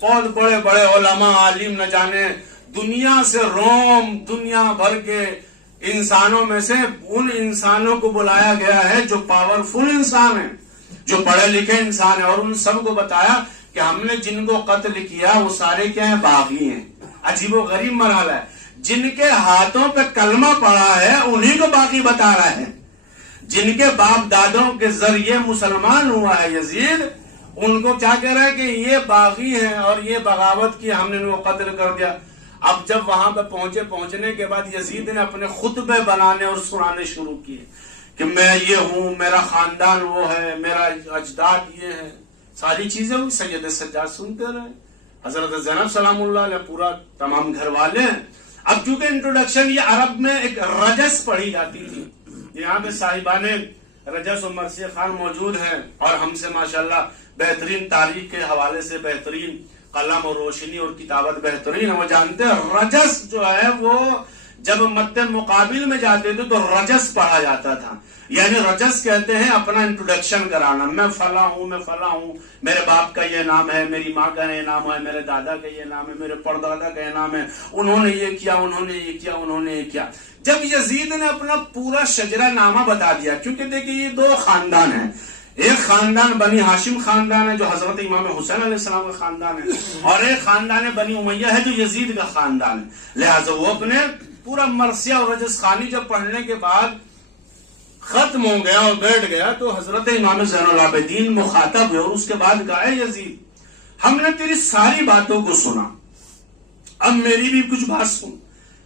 بہت بڑے بڑے علماء عالم, نہ جانے دنیا سے روم دنیا بھر کے انسانوں میں سے ان انسانوں کو بلایا گیا ہے جو پاورفل انسان ہیں, جو پڑھے لکھے انسان ہیں, اور ان سب کو بتایا کہ ہم نے جن کو قتل کیا وہ سارے کیا ہیں؟ باغی ہیں. عجیب و غریب مرحلہ ہے. جن کے ہاتھوں پہ کلمہ پڑا ہے انہی کو باقی بتا رہا ہے. جن کے باپ دادوں کے ذریعے مسلمان ہوا ہے یزید, ان کو کیا کہہ رہا ہے کہ یہ باغی ہیں اور یہ بغاوت کی, ہم نے ان کو قتل کر دیا. اب جب وہاں پہ پہنچنے کے بعد یزید نے اپنے خطبے بنانے اور سنانے شروع کیے کہ میں یہ ہوں, میرا خاندان وہ ہے, میرا اجداد یہ ہے, ساری چیزیں ہوئی. سید سجاد سنتے رہے. حضرت زینب سلام اللہ علیہ پورا تمام گھر والے ہیں. اب کیونکہ انٹروڈکشن یہ عرب میں ایک رجس پڑھی جاتی تھی, یہاں پہ صاحبان رجس و مرثیہ خان موجود ہیں اور ہم سے ماشاءاللہ بہترین تاریخ کے حوالے سے بہترین قلم اور روشنی اور کتابت بہترین ہے. وہ جانتے ہیں رجس جو ہے وہ جب مد مقابل میں جاتے تھے تو رجس پڑھا جاتا تھا. یعنی رجس کہتے ہیں اپنا انٹروڈکشن کرانا, میں فلاں ہوں, میں فلاں ہوں, میرے باپ کا یہ نام ہے, میری ماں کا یہ نام ہے, میرے دادا کا یہ نام ہے, میرے پردادا کا یہ نام ہے, انہوں نے یہ کیا, انہوں نے یہ کیا, انہوں نے یہ کیا. جب یزید نے اپنا پورا شجرہ نامہ بتا دیا, کیونکہ دیکھیں یہ دو خاندان ہیں, ایک خاندان بنی ہاشم خاندان ہے جو حضرت امام حسین علیہ السلام کا خاندان ہے, اور ایک خاندان بنی امیہ ہے جو یزید کا خاندان ہے. لہٰذا وہ اپنے پورا مرثیہ اور رجس خانی جب پڑھنے کے بعد ختم ہو گیا اور بیٹھ گیا, تو حضرت امام زین العابدین مخاطب ہوئے اور اس کے بعد کہا, یزید ہم نے تیری ساری باتوں کو سنا, اب میری بھی کچھ بات سن,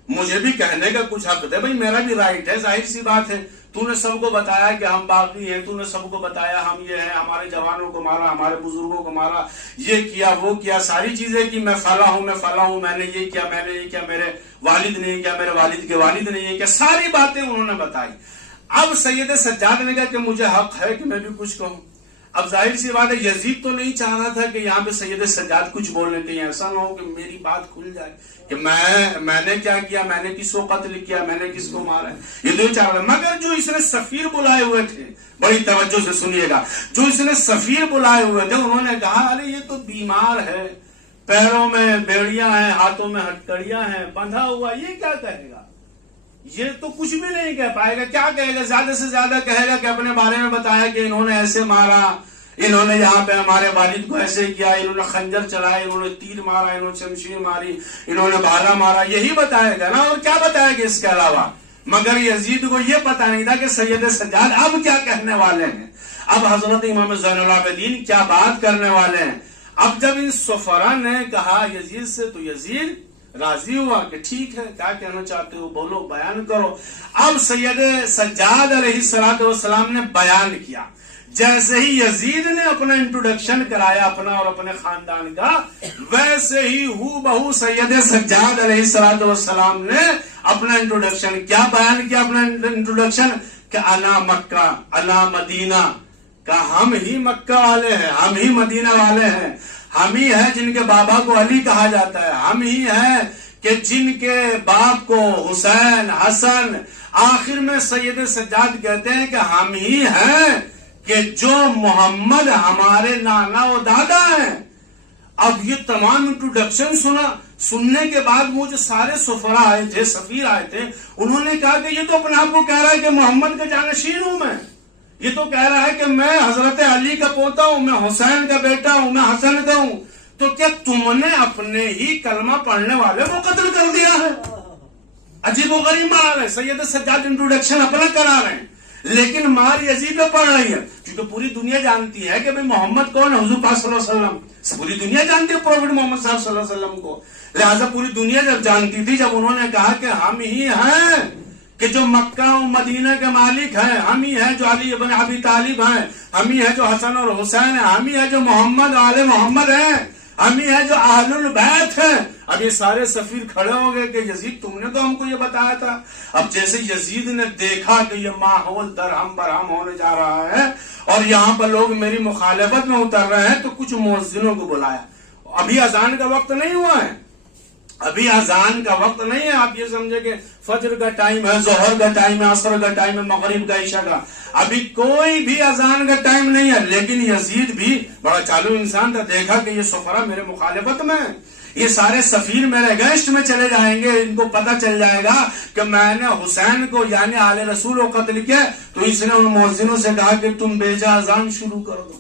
مجھے بھی کہنے کا کچھ حق دے. بھائی میرا بھی رائٹ ہے, ظاہر سی بات ہے, تو نے سب کو بتایا کہ ہم باغی ہیں, تو نے سب کو بتایا ہم یہ ہیں, ہمارے جوانوں کو مارا, ہمارے بزرگوں کو مارا, یہ کیا وہ کیا, ساری چیزیں کی, میں فلاں ہوں, میں فلاں ہوں, میں نے یہ کیا, میں نے یہ کیا, میرے والد نے یہ کیا, میرے والد کے والد نے یہ کیا, ساری باتیں انہوں نے بتائی. اب سید سجاد نے کہا کہ مجھے حق ہے کہ میں بھی کچھ کہوں. اب ظاہر سی بات ہے یزید تو نہیں چاہ رہا تھا کہ یہاں پہ سید سجاد کچھ بولنے کے, ایسا نہ ہو کہ میری بات کھل جائے کہ میں نے کیا کیا, میں نے کس کو قتل کیا, میں نے کس کو مارا, یہ تو چاہ رہا. مگر جو اس نے سفیر بلائے ہوئے تھے, بڑی توجہ سے سنیے گا, جو اس نے سفیر بلائے ہوئے تھے انہوں نے کہا, ارے یہ تو بیمار ہے, پیروں میں بیڑیاں ہیں, ہاتھوں میں ہتکڑیاں ہیں, بندھا ہوا, یہ کیا کہے گا, یہ تو کچھ بھی نہیں کہہ پائے گا. کیا کہے گا؟ زیادہ سے زیادہ کہے گا کہ اپنے بارے میں بتایا کہ انہوں نے ایسے مارا, انہوں نے یہاں پہ ہمارے والد کو ایسے کیا, انہوں نے خنجر چلایا, انہوں نے تیر مارا, انہوں نے شمشیر ماری, انہوں نے بھالا مارا, یہی بتائے گا نا, اور کیا بتائے گا اس کے علاوہ. مگر یزید کو یہ پتا نہیں تھا کہ سید سجاد اب کیا کہنے والے ہیں, اب حضرت امام زین العابدین کیا بات کرنے والے ہیں. اب جب ان سفراء نے کہا یزید سے, تو یزید راضی ہوا کہ ٹھیک ہے, کیا کہنا چاہتے ہو بولو, بیان کرو. اب سید سجاد علیہ السلام نے بیان کیا. جیسے ہی یزید نے اپنا انٹروڈکشن کرایا اپنا اور اپنے خاندان کا, ویسے ہی ہو بہو سید سجاد علیہ السلام نے اپنا انٹروڈکشن کیا بیان کیا. اپنا انٹروڈکشن کہ انا مکہ انا مدینہ, کہ ہم ہی مکہ والے ہیں, ہم ہی مدینہ والے ہیں, ہم ہی ہیں جن کے بابا کو علی کہا جاتا ہے, ہم ہی ہیں کہ جن کے باپ کو حسین, حسن. آخر میں سید سجاد کہتے ہیں کہ ہم ہی ہیں کہ جو محمد ہمارے نانا و دادا ہیں. اب یہ تمام انٹروڈکشن سنا سننے کے بعد وہ جو سارے سفرا آئے تھے، سفیر آئے تھے، انہوں نے کہا کہ یہ تو اپنے آپ کو کہہ رہا ہے کہ محمد کا جانشین ہوں میں، یہ تو کہہ رہا ہے کہ میں حضرت علی کا پوتا ہوں، میں حسین کا بیٹا ہوں، میں حسن کا ہوں، تو کیا تم نے اپنے ہی کلمہ پڑھنے والے کو قتل کر دیا ہے؟ عجیب و غریب مار ہے. سید سجاد انٹروڈکشن اپنا کرا رہے ہیں، لیکن مار یزید پہ پڑ رہی ہے، کیونکہ پوری دنیا جانتی ہے کہ بھئی محمد کون ہے، حضور پاک صلی اللہ علیہ وسلم. پوری دنیا جانتی ہے پروفٹ محمد صاحب صلی اللہ علیہ وسلم کو، لہٰذا پوری دنیا جب جانتی تھی، جب انہوں نے کہا کہ ہم ہی ہیں کہ جو مکہ و مدینہ کے مالک ہیں، ہم ہی ہیں جو علی ابن ابی طالب ہیں، ہم ہی ہیں جو حسن اور حسین ہیں، ہم ہی ہیں جو محمد و آل محمد ہیں، ہم ہی ہیں جو اہل البیت ہیں. اب یہ سارے سفیر کھڑے ہو گئے کہ یزید تم نے تو ہم کو یہ بتایا تھا. اب جیسے یزید نے دیکھا کہ یہ ماحول درہم برہم ہونے جا رہا ہے اور یہاں پر لوگ میری مخالفت میں اتر رہے ہیں، تو کچھ مؤذنوں کو بلایا. ابھی اذان کا وقت نہیں ہوا ہے، ابھی اذان کا وقت نہیں ہے. آپ یہ سمجھے کہ فجر کا ٹائم ہے، ظہر کا ٹائم ہے، عصر کا ٹائم ہے، مغرب کا، عشاء کا، ابھی کوئی بھی اذان کا ٹائم نہیں ہے. لیکن یزید بھی بڑا چالو انسان تھا، دیکھا کہ یہ سفرا میرے مخالفت میں، یہ سارے سفیر میرے اگینسٹ میں چلے جائیں گے، ان کو پتہ چل جائے گا کہ میں نے حسین کو یعنی آل رسول کو قتل کیا. تو اس نے ان مؤذنوں سے کہا کہ تم بیجا اذان شروع کر دو.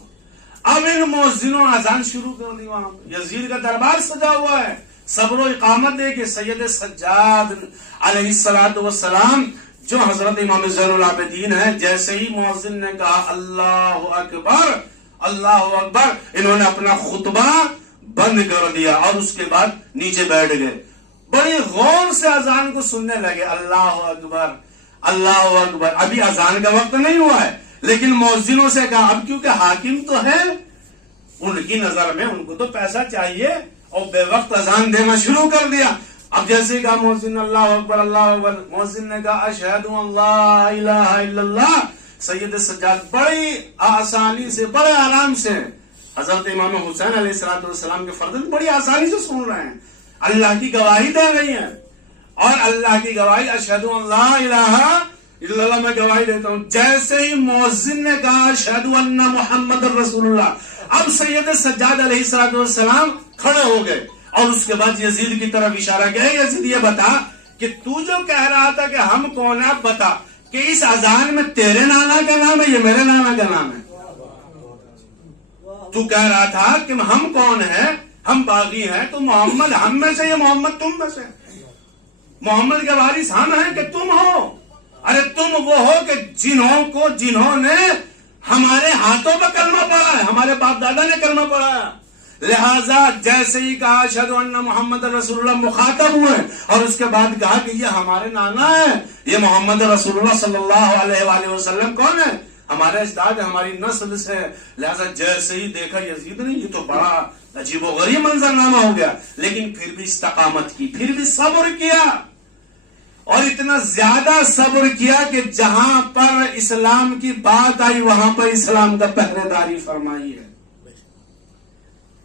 اب ان مؤذنوں نے اذان شروع کر دی. وہاں یزید کا دربار سجا ہوا ہے. صبر و اقامت دے کہ سید سجاد علیہ الصلوۃ والسلام جو حضرت امام زین العابدین ہیں، جیسے ہی مؤذن نے کہا اللہ اکبر اللہ اکبر، انہوں نے اپنا خطبہ بند کر دیا اور اس کے بعد نیچے بیٹھ گئے، بڑی غور سے اذان کو سننے لگے. اللہ اکبر اللہ اکبر. ابھی اذان کا وقت نہیں ہوا ہے، لیکن مؤذنوں سے کہا، اب کیونکہ حاکم تو ہے، ان کی نظر میں ان کو تو پیسہ چاہیے، اور بے وقت اذان دینا شروع کر دیا. اب جیسے کہا مؤذن اللہ اکبر اللہ اکبر، مؤذن نے کہا اشہد ان لا الہ الا اللہ. سید سجاد بڑی آسانی سے، بڑے آرام سے حضرت امام حسین علیہ السلام کے فرزند بڑی آسانی سے سن رہے ہیں، اللہ کی گواہی دے رہی ہیں، اور اللہ کی گواہی اشہد ان لا الہ الا اللہ، میں گواہی دیتا ہوں. جیسے ہی مؤذن نے کہا اشہد ان محمد رسول اللہ، اب سید سجاد علیہ السلام کھڑے ہو گئے اور اس کے بعد یزید کی طرف اشارہ کیا. یزید یہ بتا کہ تو جو کہہ رہا تھا کہ ہم کون ہیں، اب بتا کہ اس اذان میں تیرے نانا کا نام ہے یا میرے نانا کا نام ہے؟ تو کہہ رہا تھا کہ ہم کون ہیں، ہم باغی ہیں، تو محمد ہم میں سے یا محمد تم میں سے؟ محمد کے وارث ہم ہیں کہ تم ہو؟ ارے تم وہ ہو کہ جنہوں نے ہمارے ہاتھوں پہ کلمہ پڑھا ہے، ہمارے باپ دادا نے کلمہ پڑھا ہے. لہذا جیسے ہی کہا اشہد ان محمد رسول اللہ، مخاطب ہوئے اور اس کے بعد کہا کہ یہ ہمارے نانا ہے، یہ محمد رسول اللہ صلی اللہ علیہ وآلہ وسلم کون ہے؟ ہمارے اجداد، ہماری نسل سے. لہذا جیسے ہی دیکھا یزید نے، یہ تو بڑا عجیب و غریب منظرنامہ ہو گیا، لیکن پھر بھی استقامت کی، پھر بھی صبر کیا، اور اتنا زیادہ صبر کیا کہ جہاں پر اسلام کی بات آئی وہاں پر اسلام کا پہرے داری فرمائی ہے.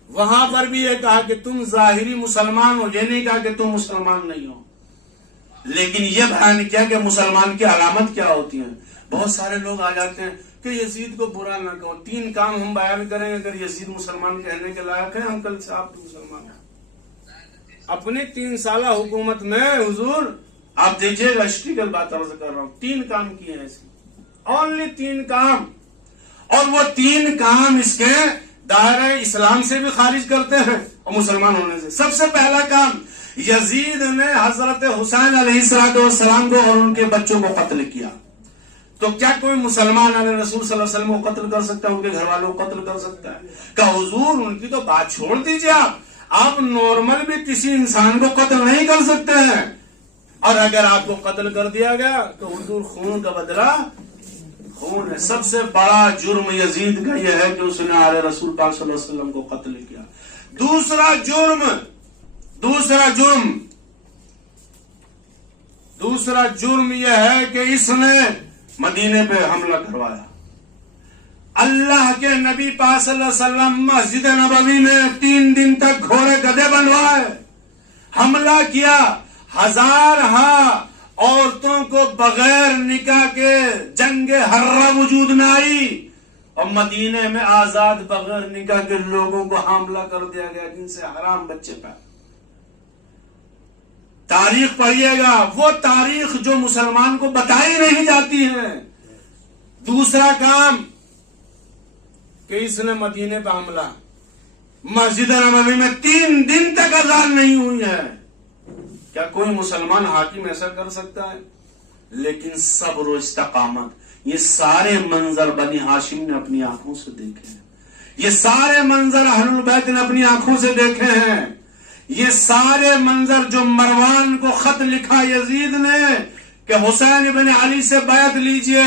وہاں پر بھی یہ کہا کہ تم ظاہری مسلمان ہو، یہ نہیں کہا کہ تم مسلمان نہیں ہو، لیکن یہ بیان کیا کہ مسلمان کی علامت کیا ہوتی ہیں. بہت سارے لوگ آ جاتے ہیں کہ یزید کو برا نہ کہو، 3 کام ہم بیان کریں گے اگر یزید مسلمان کہنے کے لائق ہے. انکل صاحب تو مسلمان ہیں، اپنی 3 سالہ حکومت میں حضور آپ دیکھیے گا، اسٹیکل بات عرض کر رہا ہوں، 3 کام کیے ہیں ایسے، اونلی 3 کام، اور وہ 3 کام اس کے دائرہ اسلام سے بھی خارج کرتے ہیں اور مسلمان ہونے سے. سب سے پہلا کام، یزید نے حضرت حسین علیہ السلام کو اور ان کے بچوں کو قتل کیا. تو کیا کوئی مسلمان علیہ رسول صلی اللہ علیہ وسلم کو قتل کر سکتا ہے، ان کے گھر والوں کو قتل کر سکتا ہے؟ کہ حضور ان کی تو بات چھوڑ دیجیے، آپ نارمل بھی کسی انسان کو قتل نہیں کر سکتے ہیں، اور اگر آپ کو قتل کر دیا گیا تو حضور خون کا بدلہ خون ہے. سب سے بڑا جرم یزید کا یہ ہے کہ اس نے آل رسول پاک صلی اللہ علیہ وسلم کو قتل کیا. دوسرا جرم یہ ہے کہ اس نے مدینے پہ حملہ کروایا. اللہ کے نبی پاک صلی اللہ علیہ وسلم مسجد نبوی میں 3 دن تک گھوڑے گدھے بنوائے، حملہ کیا، 1000 عورتوں کو بغیر نکاح کے جنگ حرہ وجود میں آئی، اور مدینے میں آزاد بغیر نکاح کے لوگوں کو حاملہ کر دیا گیا جن سے حرام بچے پیدا. تاریخ پڑھیے گا، وہ تاریخ جو مسلمان کو بتائی نہیں جاتی ہے۔ دوسرا کام کہ اس نے مدینے پہ حملہ، مسجد نبوی میں 3 دن تک اذان نہیں ہوئی ہے۔ کیا کوئی مسلمان حاکم ایسا کر سکتا ہے؟ لیکن صبر و استقامت، یہ سارے منظر بنی ہاشم نے اپنی آنکھوں سے دیکھے ہیں، یہ سارے منظر اہل البیت نے اپنی آنکھوں سے دیکھے ہیں، یہ سارے منظر جو مروان کو خط لکھا یزید نے کہ حسین بن علی سے بیعت لیجئے،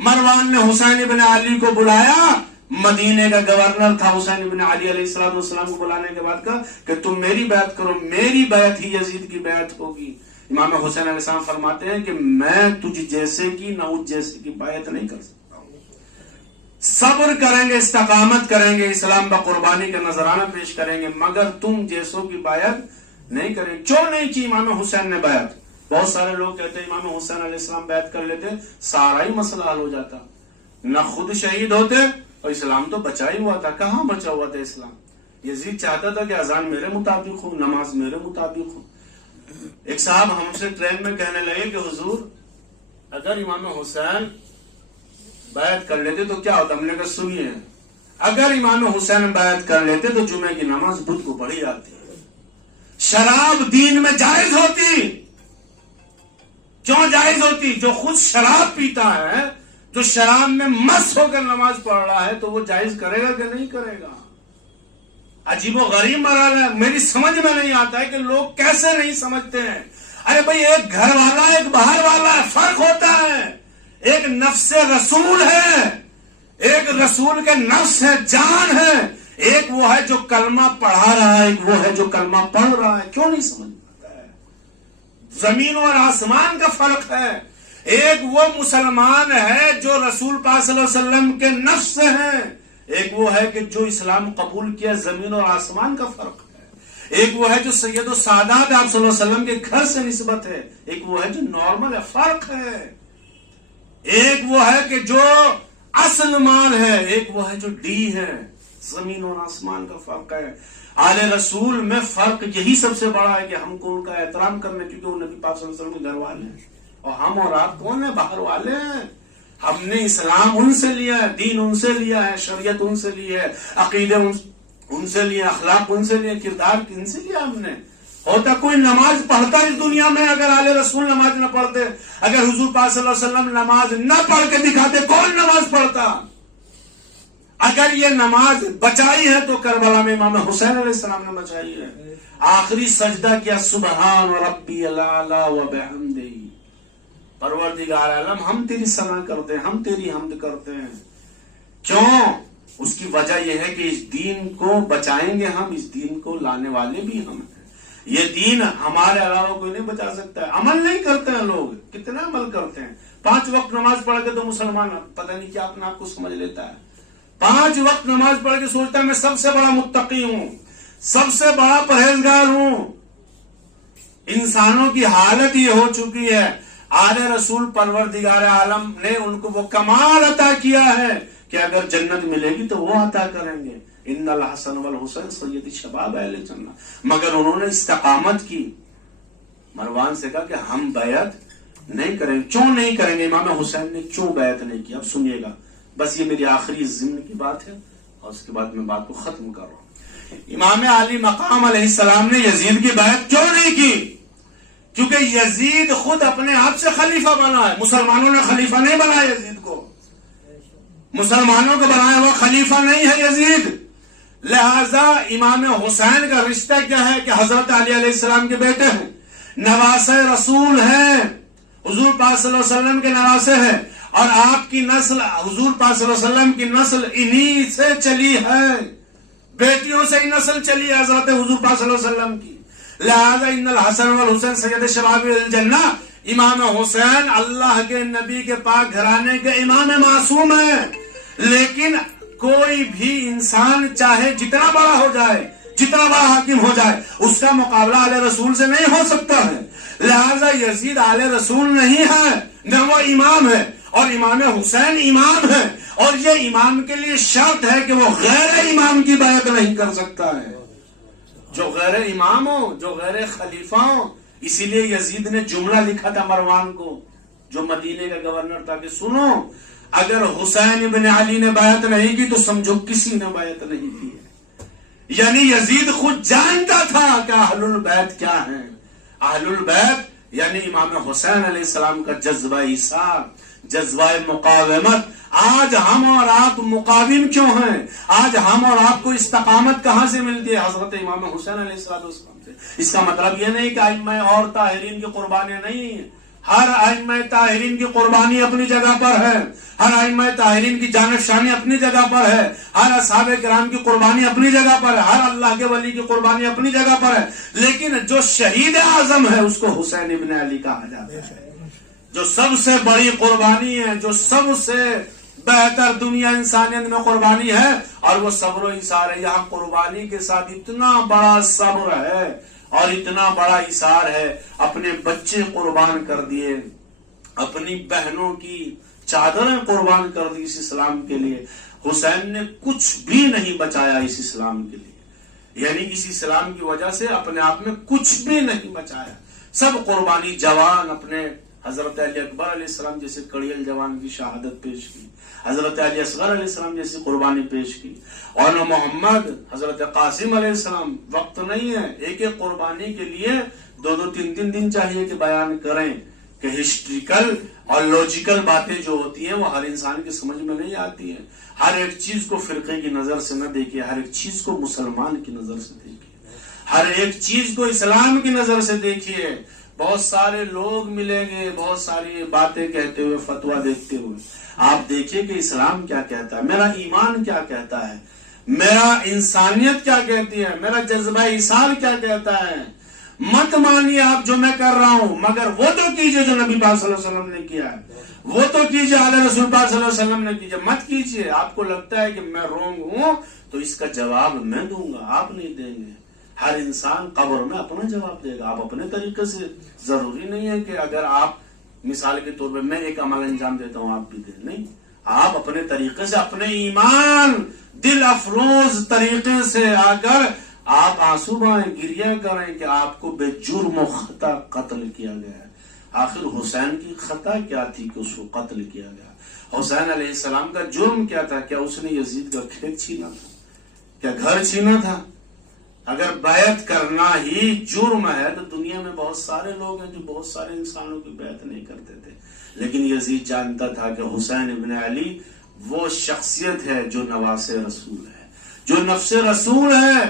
مروان نے حسین بن علی کو بلایا، مدینے کا گورنر تھا حسین بن علی علیہ السلام کو بلانے کے بعد کہا کہ تم میری بیعت کرو، میری بیعت ہی یزید کی بیعت ہوگی۔ امام حسین علیہ السلام فرماتے ہیں کہ میں تجھ جیسے کی نہ اس جیسے کی بیعت نہیں کر سکتا ہوں۔ صبر کریں گے، استقامت کریں گے، اسلام پر قربانی کا نذرانہ پیش کریں گے، مگر تم جیسوں کی بیعت نہیں کریں۔ کیوں نہیں کی امام حسین نے بیعت؟ بہت سارے لوگ کہتے ہیں امام حسین علیہ السلام بیعت کر لیتے سارا ہی مسئلہ حل ہو جاتا، نہ خود شہید ہوتے اور اسلام تو بچا ہی ہوا تھا۔ کہاں بچا ہوا تھا اسلام؟ یزید چاہتا تھا کہ اذان میرے مطابق ہو، نماز میرے مطابق ہو۔ ایک صاحب ہم سے ٹرین میں کہنے لگے کہ حضور اگر امام حسین بیعت کر لیتے تو کیا ہوتا؟ ہم نے کہا سنیے، اگر امام حسین بیعت کر لیتے تو جمعے کی نماز بدھ کو پڑھی جاتی، شراب دین میں جائز ہوتی۔ کیوں جائز ہوتی؟ جو خود شراب پیتا ہے، جو شراب میں مست ہو کر نماز پڑھ رہا ہے، تو وہ جائز کرے گا کہ نہیں کرے گا؟ عجیب و غریب مرحلہ ہے، میری سمجھ میں نہیں آتا ہے کہ لوگ کیسے نہیں سمجھتے ہیں۔ ارے بھائی ایک گھر والا ایک باہر والا ہے، فرق ہوتا ہے۔ ایک نفس رسول ہے، ایک رسول کے نفس ہے، جان ہے، ایک وہ ہے جو کلمہ پڑھا رہا ہے، ایک وہ ہے جو کلمہ پڑھ رہا ہے۔ کیوں نہیں سمجھ پاتا ہے؟ زمین اور آسمان کا فرق ہے۔ ایک وہ مسلمان ہے جو رسول پاک صلی اللہ علیہ وسلم کے نفس سے ہے، ایک وہ ہے کہ جو اسلام قبول کیا، زمین اور آسمان کا فرق ہے۔ ایک وہ ہے جو سید و سادات آپ صلی اللہ علیہ وسلم کے گھر سے نسبت ہے، ایک وہ ہے جو نارمل ہے، فرق ہے۔ ایک وہ ہے کہ جو اصل مال ہے، ایک وہ ہے جو ڈی ہے، زمین اور آسمان کا فرق ہے۔ آل رسول میں فرق یہی سب سے بڑا ہے کہ ہم کو ان کا احترام کرنے، کیونکہ وہ نبی پاک صلی اللہ علیہ وسلم کے گھر والے ہیں، اور ہم اور آپ کون ہیں؟ باہر والے ہیں۔ ہم نے اسلام ان سے لیا ہے، دین ان سے لیا ہے، شریعت ان سے لی ہے، عقیدے ان سے لیا، اخلاق ان سے لیا، کردار ان سے لیا ہم نے۔ ہوتا کوئی نماز پڑھتا اس دنیا میں اگر آل رسول نماز نہ پڑھتے، اگر حضور پاک صلی اللہ علیہ وسلم نماز نہ پڑھ کے دکھاتے، کون نماز پڑھتا؟ اگر یہ نماز بچائی ہے تو کربلا میں امام حسین علیہ السلام نے بچائی ہے۔ آخری سجدہ کیا، سبحان ربی الاعلی و بحمدہ، پروردگار عالم ہم تیری ثنا کرتے ہیں، ہم تیری حمد کرتے ہیں۔ کیوں؟ اس کی وجہ یہ ہے کہ اس دین کو بچائیں گے ہم، اس دین کو لانے والے بھی ہم ہیں۔ یہ دین ہمارے علاوہ کوئی نہیں بچا سکتا ہے۔ عمل نہیں کرتے ہیں لوگ، کتنا عمل کرتے ہیں؟ 5 وقت نماز پڑھ کے تو مسلمان پتہ نہیں کیا اپنے آپ کو سمجھ لیتا ہے۔ 5 وقت نماز پڑھ کے سوچتا ہے میں سب سے بڑا متقی ہوں، سب سے بڑا پرہیزگار ہوں۔ انسانوں کی حالت یہ ہو چکی ہے، آل رسول پروردگار عالم نے ان کو وہ کمال عطا کیا ہے کہ اگر جنت ملے گی تو وہ عطا کریں گے۔ ان الحسن والحسین سید شباب اہل جنت، مگر انہوں نے استقامت کی۔ مروان سے کہا کہ ہم بیعت نہیں کریں گے۔ کیوں نہیں کریں گے؟ امام حسین نے کیوں بیعت نہیں کی؟ اب سنیے گا، بس یہ میری آخری ضمن کی بات ہے اور اس کے بعد میں بات کو ختم کر رہا ہوں۔ امام علی مقام علیہ السلام نے یزید کی بیعت کیوں نہیں کی؟ کیونکہ یزید خود اپنے آپ سے خلیفہ بنا ہے، مسلمانوں نے خلیفہ نہیں بنایا یزید کو، مسلمانوں کو بنایا ہوا خلیفہ نہیں ہے یزید۔ لہذا امام حسین کا رشتہ کیا ہے کہ حضرت علی علیہ السلام کے بیٹے ہیں، نواسے رسول ہیں، حضور پاک صلی اللہ علیہ وسلم کے نواسے ہیں، اور آپ کی نسل حضور پاک صلی اللہ علیہ وسلم کی نسل انہی سے چلی ہے، بیٹیوں سے ہی نسل چلی ہے حضرت حضور پاک صلی اللہ علیہ وسلم کی۔ لہذا ان الحسن والحسین سید شباب الجنہ، امام حسین اللہ کے نبی کے پاک گھرانے کے امام معصوم ہیں، لیکن کوئی بھی انسان چاہے جتنا بڑا ہو جائے، جتنا بڑا حاکم ہو جائے، اس کا مقابلہ آل رسول سے نہیں ہو سکتا ہے۔ لہذا یزید آل رسول نہیں ہے، نہ وہ امام ہے، اور امام حسین امام ہے، اور یہ امام کے لیے شرط ہے کہ وہ غیر امام کی بیعت نہیں کر سکتا ہے۔ جو غیر امام ہو، جو غیر خلیفہ ہو، اسی لیے یزید نے جملہ لکھا تھا مروان کو جو مدینے کا گورنر تھا کہ سنو اگر حسین ابن علی نے بیعت نہیں کی تو سمجھو کسی نے بیعت نہیں کی ہے۔ یعنی یزید خود جانتا تھا کہ اہل البیت کیا ہیں۔ اہل البیت یعنی امام حسین علیہ السلام کا جذبہ ایثار، جذبہ مقاومت۔ آج ہم اور آپ مقاوم کیوں ہیں؟ آج ہم اور آپ کو استقامت کہاں سے ملتی ہے؟ حضرت امام حسین علیہ السلام سے۔ اس کا مطلب یہ نہیں کہ ائمہ اور طاہرین کی قربانیاں نہیں ہیں۔ ہر ائمہ طاہرین کی قربانی اپنی جگہ پر ہے، ہر ائمہ طاہرین کی جانشانی اپنی جگہ پر ہے، ہر اصحاب کرام کی قربانی اپنی جگہ پر ہے، ہر اللہ کے ولی کی قربانی اپنی جگہ پر ہے، لیکن جو شہید اعظم ہے اس کو حسین ابن علی کہا جاتا ہے۔ جو سب سے بڑی قربانی ہے، جو سب سے بہتر دنیا انسانیت میں قربانی ہے، اور وہ صبر و ایثار ہے۔ یہاں قربانی کے ساتھ اتنا بڑا صبر ہے اور اتنا بڑا ایثار ہے، اپنے بچے قربان کر دیے، اپنی بہنوں کی چادریں قربان کر دی اس اسلام کے لیے۔ حسین نے کچھ بھی نہیں بچایا اس اسلام کے لیے، یعنی اس اسلام کی وجہ سے اپنے آپ میں کچھ بھی نہیں بچایا، سب قربانی۔ جوان اپنے حضرت علی اکبر علیہ السلام جیسے کڑیل جوان کی شہادت پیش کی، حضرت علی اصغر علیہ السلام جیسی قربانی پیش کی، اور محمد حضرت قاسم علیہ السلام۔ وقت نہیں ہے ایک ایک قربانی کے لیے 2-3 دن چاہیے کہ بیان کریں، کہ ہسٹریکل اور لوجیکل باتیں جو ہوتی ہیں وہ ہر انسان کی سمجھ میں نہیں آتی ہیں۔ ہر ایک چیز کو فرقے کی نظر سے نہ دیکھیے، ہر ایک چیز کو مسلمان کی نظر سے دیکھیے، ہر ایک چیز کو اسلام کی نظر سے دیکھیے۔ بہت سارے لوگ ملیں گے بہت ساری باتیں کہتے ہوئے، فتویٰ دیکھتے ہوئے، آپ دیکھیے کہ اسلام کیا کہتا ہے، میرا ایمان کیا کہتا ہے، میرا انسانیت کیا کہتی ہے، میرا جذبہ ایثار کیا کہتا ہے۔ مت مانیے آپ جو میں کر رہا ہوں، مگر وہ تو کیجئے جو نبی پاک صلی اللہ علیہ وسلم نے کیا ہے، وہ تو کیجئے اعلی رسول پاک صلی اللہ علیہ وسلم نے کیجئے، مت کیجئے۔ آپ کو لگتا ہے کہ میں رونگ ہوں تو اس کا جواب میں دوں گا، آپ نہیں دیں گے۔ ہر انسان قبر میں اپنا جواب دے گا، آپ اپنے طریقے سے۔ ضروری نہیں ہے کہ اگر آپ مثال کے طور پہ میں ایک عمل انجام دیتا ہوں آپ بھی دیں، نہیں، آپ اپنے طریقے سے، اپنے ایمان دل افروز طریقے سے اگر آپ آنسو بہائیں، گریہ کریں کہ آپ کو بے جرم و خطا قتل کیا گیا ہے۔ آخر حسین کی خطا کیا تھی کہ اس کو قتل کیا گیا؟ حسین علیہ السلام کا جرم کیا تھا؟ کیا اس نے یزید کا کھیت چھینا تھا؟ کیا گھر چھینا تھا؟ اگر بیعت کرنا ہی جرم ہے تو دنیا میں بہت سارے لوگ ہیں جو بہت سارے انسانوں کی بیعت نہیں کرتے تھے، لیکن یزید جانتا تھا کہ حسین ابن علی وہ شخصیت ہے جو نواس رسول ہے، جو نفس رسول ہے،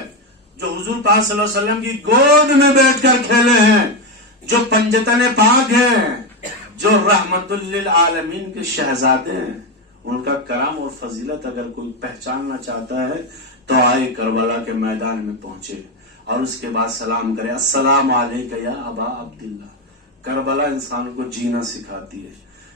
جو حضور پاک صلی اللہ علیہ وسلم کی گود میں بیٹھ کر کھیلے ہیں، جو پنجتن پاک ہیں، جو رحمت للعالمین کے شہزادے ہیں۔ ان کا کرم اور فضیلت اگر کوئی پہچاننا چاہتا ہے تو آئے کربلا کے میدان میں پہنچے اور اس کے بعد سلام کرے، السلام علیکہ یا ابا عبداللہ۔ کربلا انسان کو جینا سکھاتی ہے،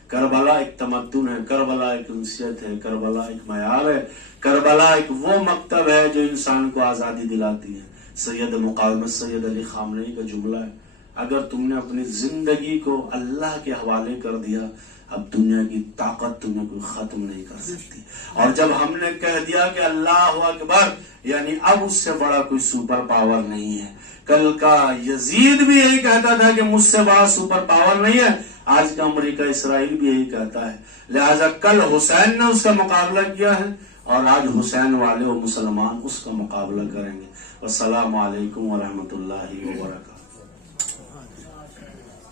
کربلا ایک تمدن ہے، کربلا ایک انسیت ہے، کربلا ایک معیار ہے، کربلا ایک وہ مکتب ہے جو انسان کو آزادی دلاتی ہے۔ سید مقاومت سید علی خامنئی کا جملہ ہے، اگر تم نے اپنی زندگی کو اللہ کے حوالے کر دیا، اب دنیا کی طاقت تمہیں کوئی ختم نہیں کر سکتی۔ اور جب ہم نے کہہ دیا کہ اللہ اکبر، یعنی اب اس سے بڑا کوئی سپر پاور نہیں ہے۔ کل کا یزید بھی یہی کہتا تھا کہ مجھ سے بڑا سپر پاور نہیں ہے، آج کا امریکہ اسرائیل بھی یہی کہتا ہے، لہٰذا کل حسین نے اس کا مقابلہ کیا ہے اور آج حسین والے و مسلمان اس کا مقابلہ کریں گے۔ السلام علیکم ورحمۃ اللہ وبرکاتہ۔